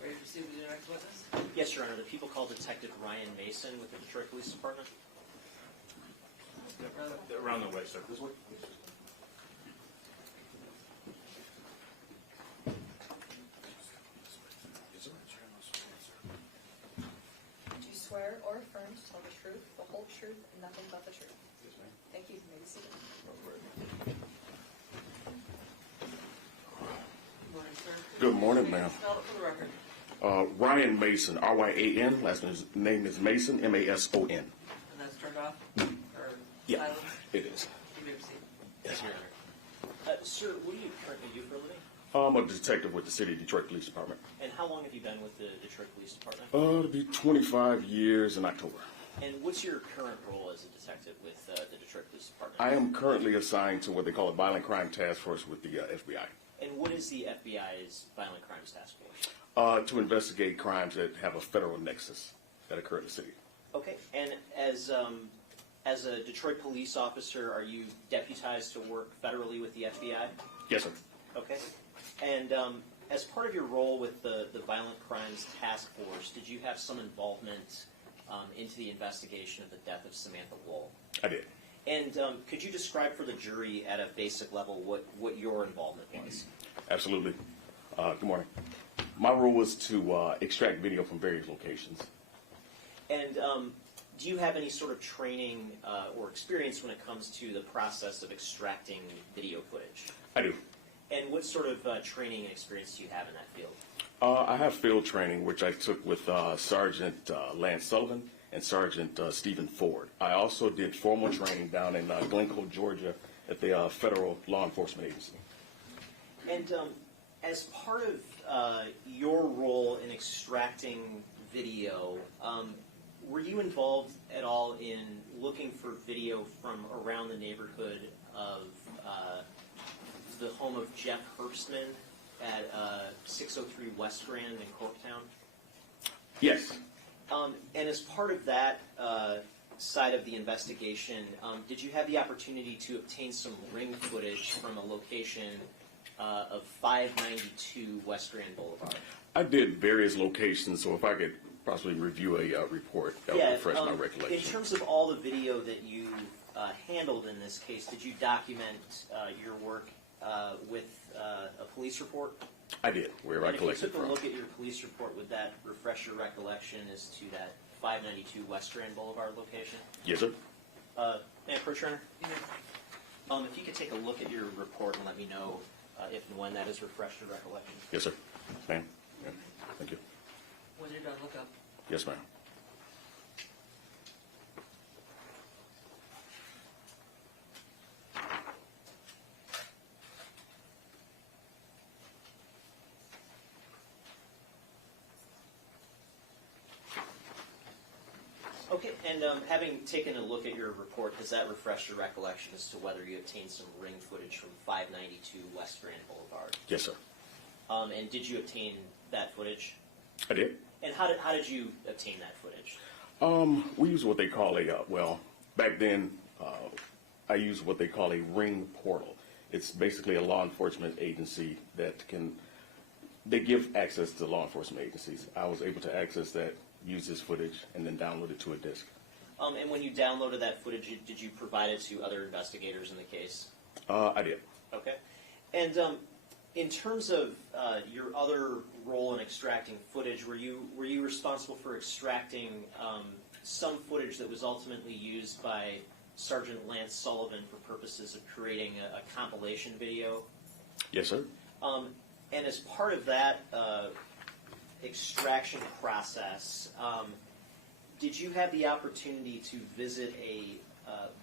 Ready to proceed with your next witness? Yes, Your Honor. The people call Detective Ryan Mason with the Detroit Police Department. Around the way, sir. This way. Do you swear or affirm to tell the truth, the whole truth, and nothing but the truth? Yes, ma'am. Thank you. You may be seated. Good morning, sir. Good morning, ma'am. Spell it for the record. Ryan Mason, R-Y-A-N, last name is Mason, M-A-S-O-N. And that's turned off? Or Yeah, silent? it is. You may proceed. Yes, Your Honor. Sir, what do you currently do for a living? I'm a detective with the City of Detroit Police Department. And how long have you been with the Detroit Police Department? It'll be 25 years in October. And what's your current role as a detective with the Detroit Police Department? I am currently assigned to what they call a Violent Crime Task Force with the FBI. And what is the FBI's Violent Crimes Task Force? To investigate crimes that have a federal nexus that occur in the city. Okay. And as a Detroit police officer, are you deputized to work federally with the FBI? Yes, sir. Okay. And as part of your role with the Violent Crimes Task Force, did you have some involvement into the investigation of the death of Samantha Woll? I did. And could you describe for the jury at a basic level what your involvement was? Absolutely. Good morning. My role was to extract video from various locations. And do you have any sort of training or experience when it comes to the process of extracting video footage? I do. And what sort of training and experience do you have in that field? I have field training, which I took with Sergeant Lance Sullivan and Sergeant Stephen Ford. I also did formal training down in Glencoe, Georgia at the Federal Law Enforcement Agency. And as part of your role in extracting video, were you involved at all in looking for video from around the neighborhood of the home of Jeff Herbstman at 603 West Grand in Corktown? Yes. And as part of that side of the investigation, did you have the opportunity to obtain some ring footage from a location of 592 West Grand Boulevard? I did various locations, so if I could possibly review a report, that would refresh my recollection. In terms of all the video that you handled in this case, did you document your work with a police report? I did, wherever I collected If you took from. a look at your police report, would that refresh your recollection as to that 592 West Grand Boulevard location? Yes, sir. Ma'am Pro Trainer? If you could take a look at your report and let me know if and when that has refreshed your recollection. Yes, sir. Ma'am. Yeah. Thank you. When you're done, look up. Yes, ma'am. Okay, and having taken a look at your report, has that refreshed your recollection as to whether you obtained some ring footage from 592 West Grand Boulevard? Yes, sir. And did you obtain that footage? I did. And how did you obtain that footage? We use what they call back then, I used what they call a ring portal. It's basically a law enforcement agency that they give access to law enforcement agencies. I was able to access that, use this footage, and then download it to a disk. And when you downloaded that footage, did you provide it to other investigators in the case? I did. Okay. And in terms of your other role in extracting footage, were you responsible for extracting some footage that was ultimately used by Sergeant Lance Sullivan for purposes of creating a compilation video? Yes, sir. And as part of that extraction process, did you have the opportunity to visit a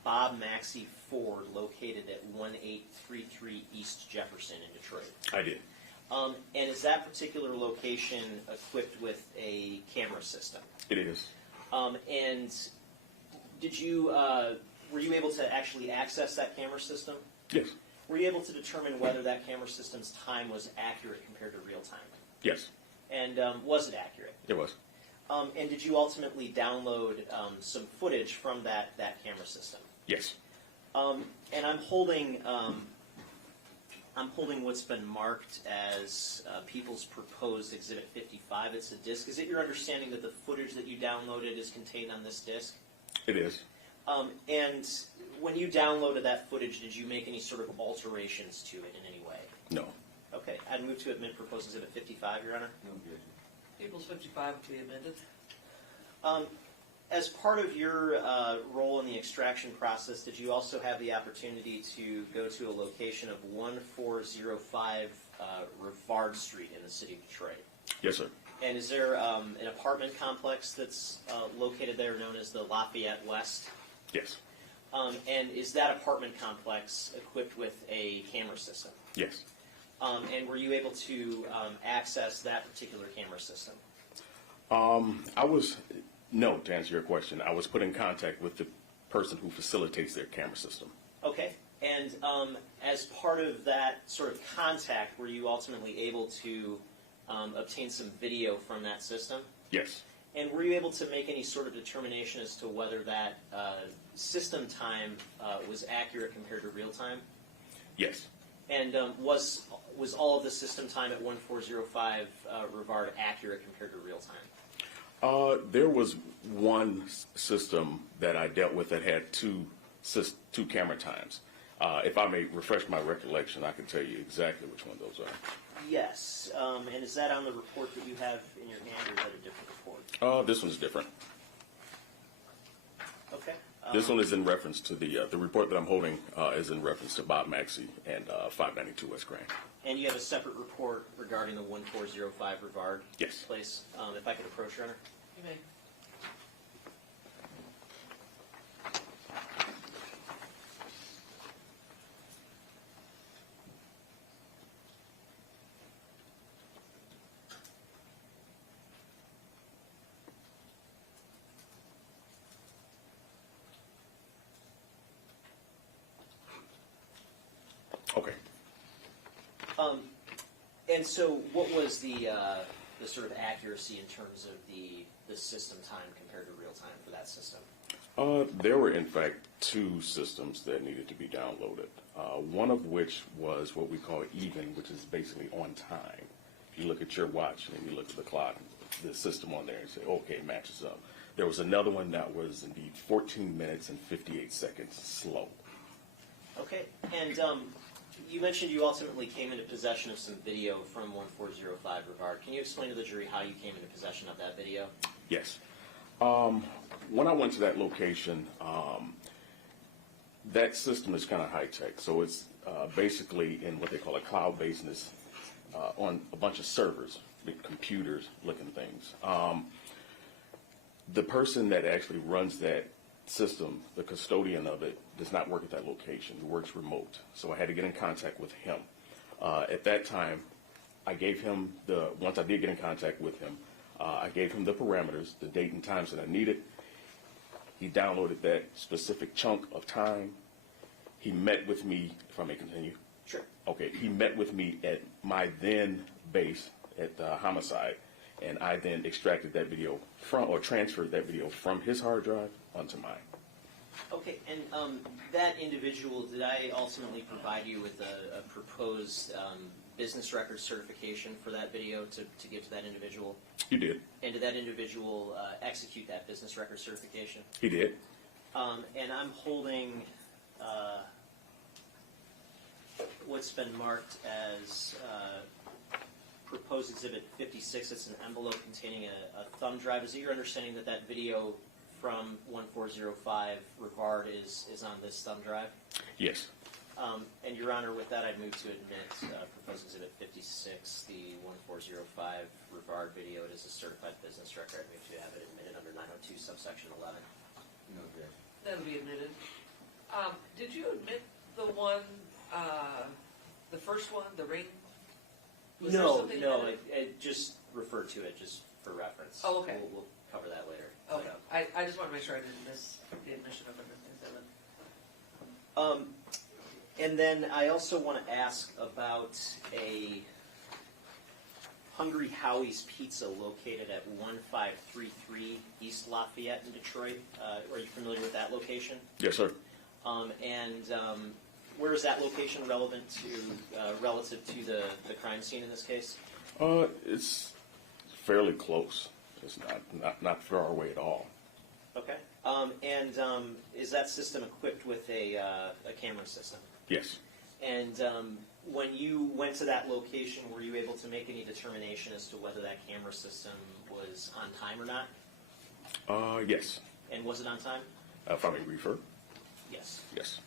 Bob Maxey Ford located at 1833 East Jefferson in Detroit? I did. And is that particular location equipped with a camera system? It is. And did you were you able to actually access that camera system? Yes. Were you able to determine whether that camera system's time was accurate compared to real time? Yes. And was it accurate? It was. And did you ultimately download some footage from that camera system? Yes. And I'm holding what's been marked as People's Proposed Exhibit 55. It's a disc. Is it your understanding that the footage that you downloaded is contained on this disc? It is. And when you downloaded that footage, did you make any sort of alterations to it in any way? No. Okay, I'd move to admit Proposed Exhibit 55, Your Honor. No objection. People's 55 would be amended. As part of your role in the extraction process, did you also have the opportunity to go to a location of 1405 Rivard Street in the city of Detroit? Yes, sir. And is there an apartment complex that's located there known as the Lafayette West? Yes. And is that apartment complex equipped with a camera system? Yes. And were you able to access that particular camera system? No, to answer your question, I was put in contact with the person who facilitates their camera system. Okay. And as part of that sort of contact, were you ultimately able to obtain some video from that system? Yes. And were you able to make any sort of determination as to whether that system time was accurate compared to real time? Yes. And was all of the system time at 1405 Rivard accurate compared to real time? There was one system that I dealt with that had two camera times. If I may refresh my recollection, I can tell you exactly which one those are. Yes. And is that on the report that you have in your hand, or is that a different report? This one's different. Okay. This one is in reference to the report that I'm holding is in reference to Bob Maxey and 592 West Grand. And you have a separate report regarding the 1405 Rivard Yes. Place. If I could approach, Your Honor. You may. Okay. And so what was the sort of accuracy in terms of the system time compared to real time for that system? There were, in fact, two systems that needed to be downloaded. One of which was what we call even, which is basically on time. You look at your watch and you look at the clock, the system on there, and say, okay, it matches up. There was another one that was indeed 14 minutes and 58 seconds slow. Okay. And you mentioned you ultimately came into possession of some video from 1405 Rivard. Can you explain to the jury how you came into possession of that video? Yes. When I went to that location, that system is kind of high-tech. So it's basically in what they call a cloud basedness on a bunch of servers, big computers looking things. The person that actually runs that system, the custodian of it, does not work at that location. He works remote. So I had to get in contact with him. At that time, I gave him once I did get in contact with him, I gave him the parameters, the date and times that I needed. He downloaded that specific chunk of time. He met with me, if I may continue. Sure. Okay, he met with me at my then base at Homicide, and I then extracted that video or transferred that video from his hard drive onto mine. Okay, and that individual, did I ultimately provide you with a proposed business record certification for that video to give to that individual? You did. And did that individual execute that business record certification? He did. And I'm holding what's been marked as proposed exhibit 56. It's an envelope containing a thumb drive. Is it your understanding that that video from 1405 Rivard is on this thumb drive? Yes. And Your Honor, with that, I'd move to admit proposed exhibit 56, the 1405 Rivard video. It is a certified business record. I'd move to have it admitted under 902 subsection 11. No objection. That'll be admitted. Did you admit the one, the first one, the ring? Was there No, something no, in it? it just refer to it just for reference. Oh, okay. We'll cover that later. Okay, I just want to make sure I didn't miss the admission of an exhibit. And then I also want to ask about a Hungry Howie's Pizza located at 1533 East Lafayette in Detroit. Are you familiar with that location? Yes, sir. Where is that location relative to the crime scene in this case? It's fairly close. It's not far away at all. Okay. Is that system equipped with a camera system? Yes. And when you went to that location, were you able to make any determination as to whether that camera system was on time or not? Yes. And was it on time? If I may refer? Yes. Yes.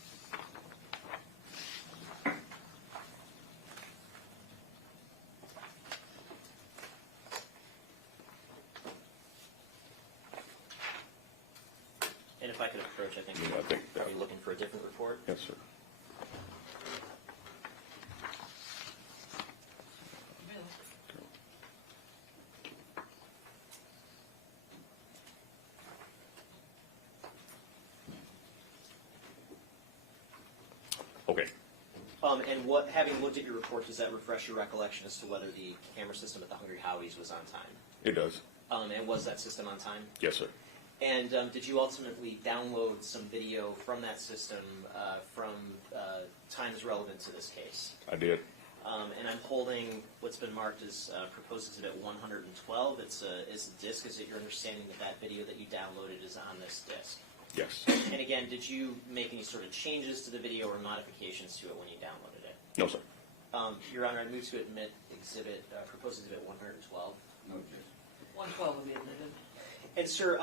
And if I could approach, I think Yeah, I think you're probably looking for a different report. Yes, sir. Okay. And having looked at your report, does that refresh your recollection as to whether the camera system at the Hungry Howie's was on time? It does. And was that system on time? Yes, sir. And did you ultimately download some video from that system from times relevant to this case? I did. And I'm holding what's been marked as proposed exhibit 112. It's a disc. Is it your understanding that that video that you downloaded is on this disc? Yes. And again, did you make any sort of changes to the video or modifications to it when you downloaded it? No, sir. Your Honor, I move to admit proposed exhibit 112. No objection. 112 will be admitted. And sir,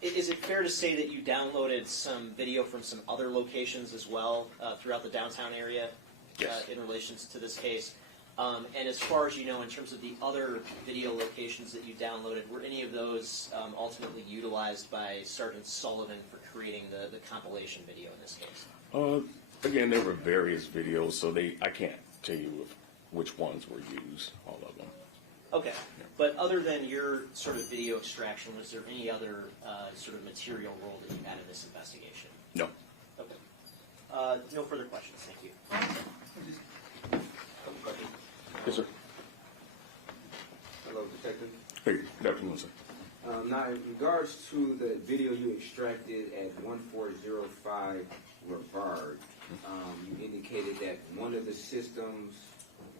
is it fair to say that you downloaded some video from some other locations as well throughout the downtown area Yes. in relation to this case? And as far as you know, in terms of the other video locations that you downloaded, were any of those ultimately utilized by Sergeant Sullivan for creating the compilation video in this case? Again, there were various videos, so I can't tell you which ones were used, all of them. Okay. But other than your sort of video extraction, was there any other sort of material role that you had in this investigation? No. Okay. No further questions. Thank you. Yes, sir. Hello, Detective. Hey, good afternoon, sir. Now, in regards to the video you extracted at 1405 Lavard, you indicated that one of the systems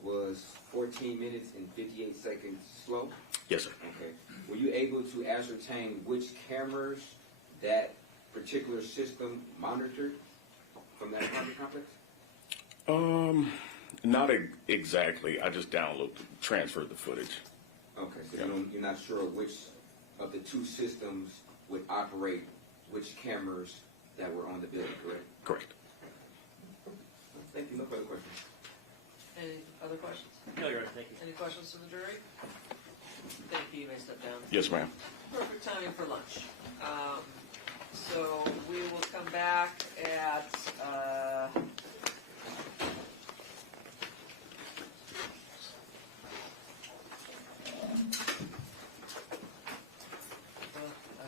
was 14 minutes and 58 seconds slow? Yes, sir. Okay. Were you able to ascertain which cameras that particular system monitored from that apartment complex? Not exactly. I just transferred the footage. Okay, so Yeah. you're not sure which of the two systems would operate which cameras that were on the building, correct? Correct. Thank you. No further questions. Any other questions? No, Your Honor. Thank you. Any questions from the jury? Thank you. You may step down. Yes, ma'am. Perfect timing for lunch. So we will come back at I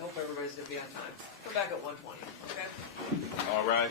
hope everybody's going to be on time. Come back at 1:20, okay? All right.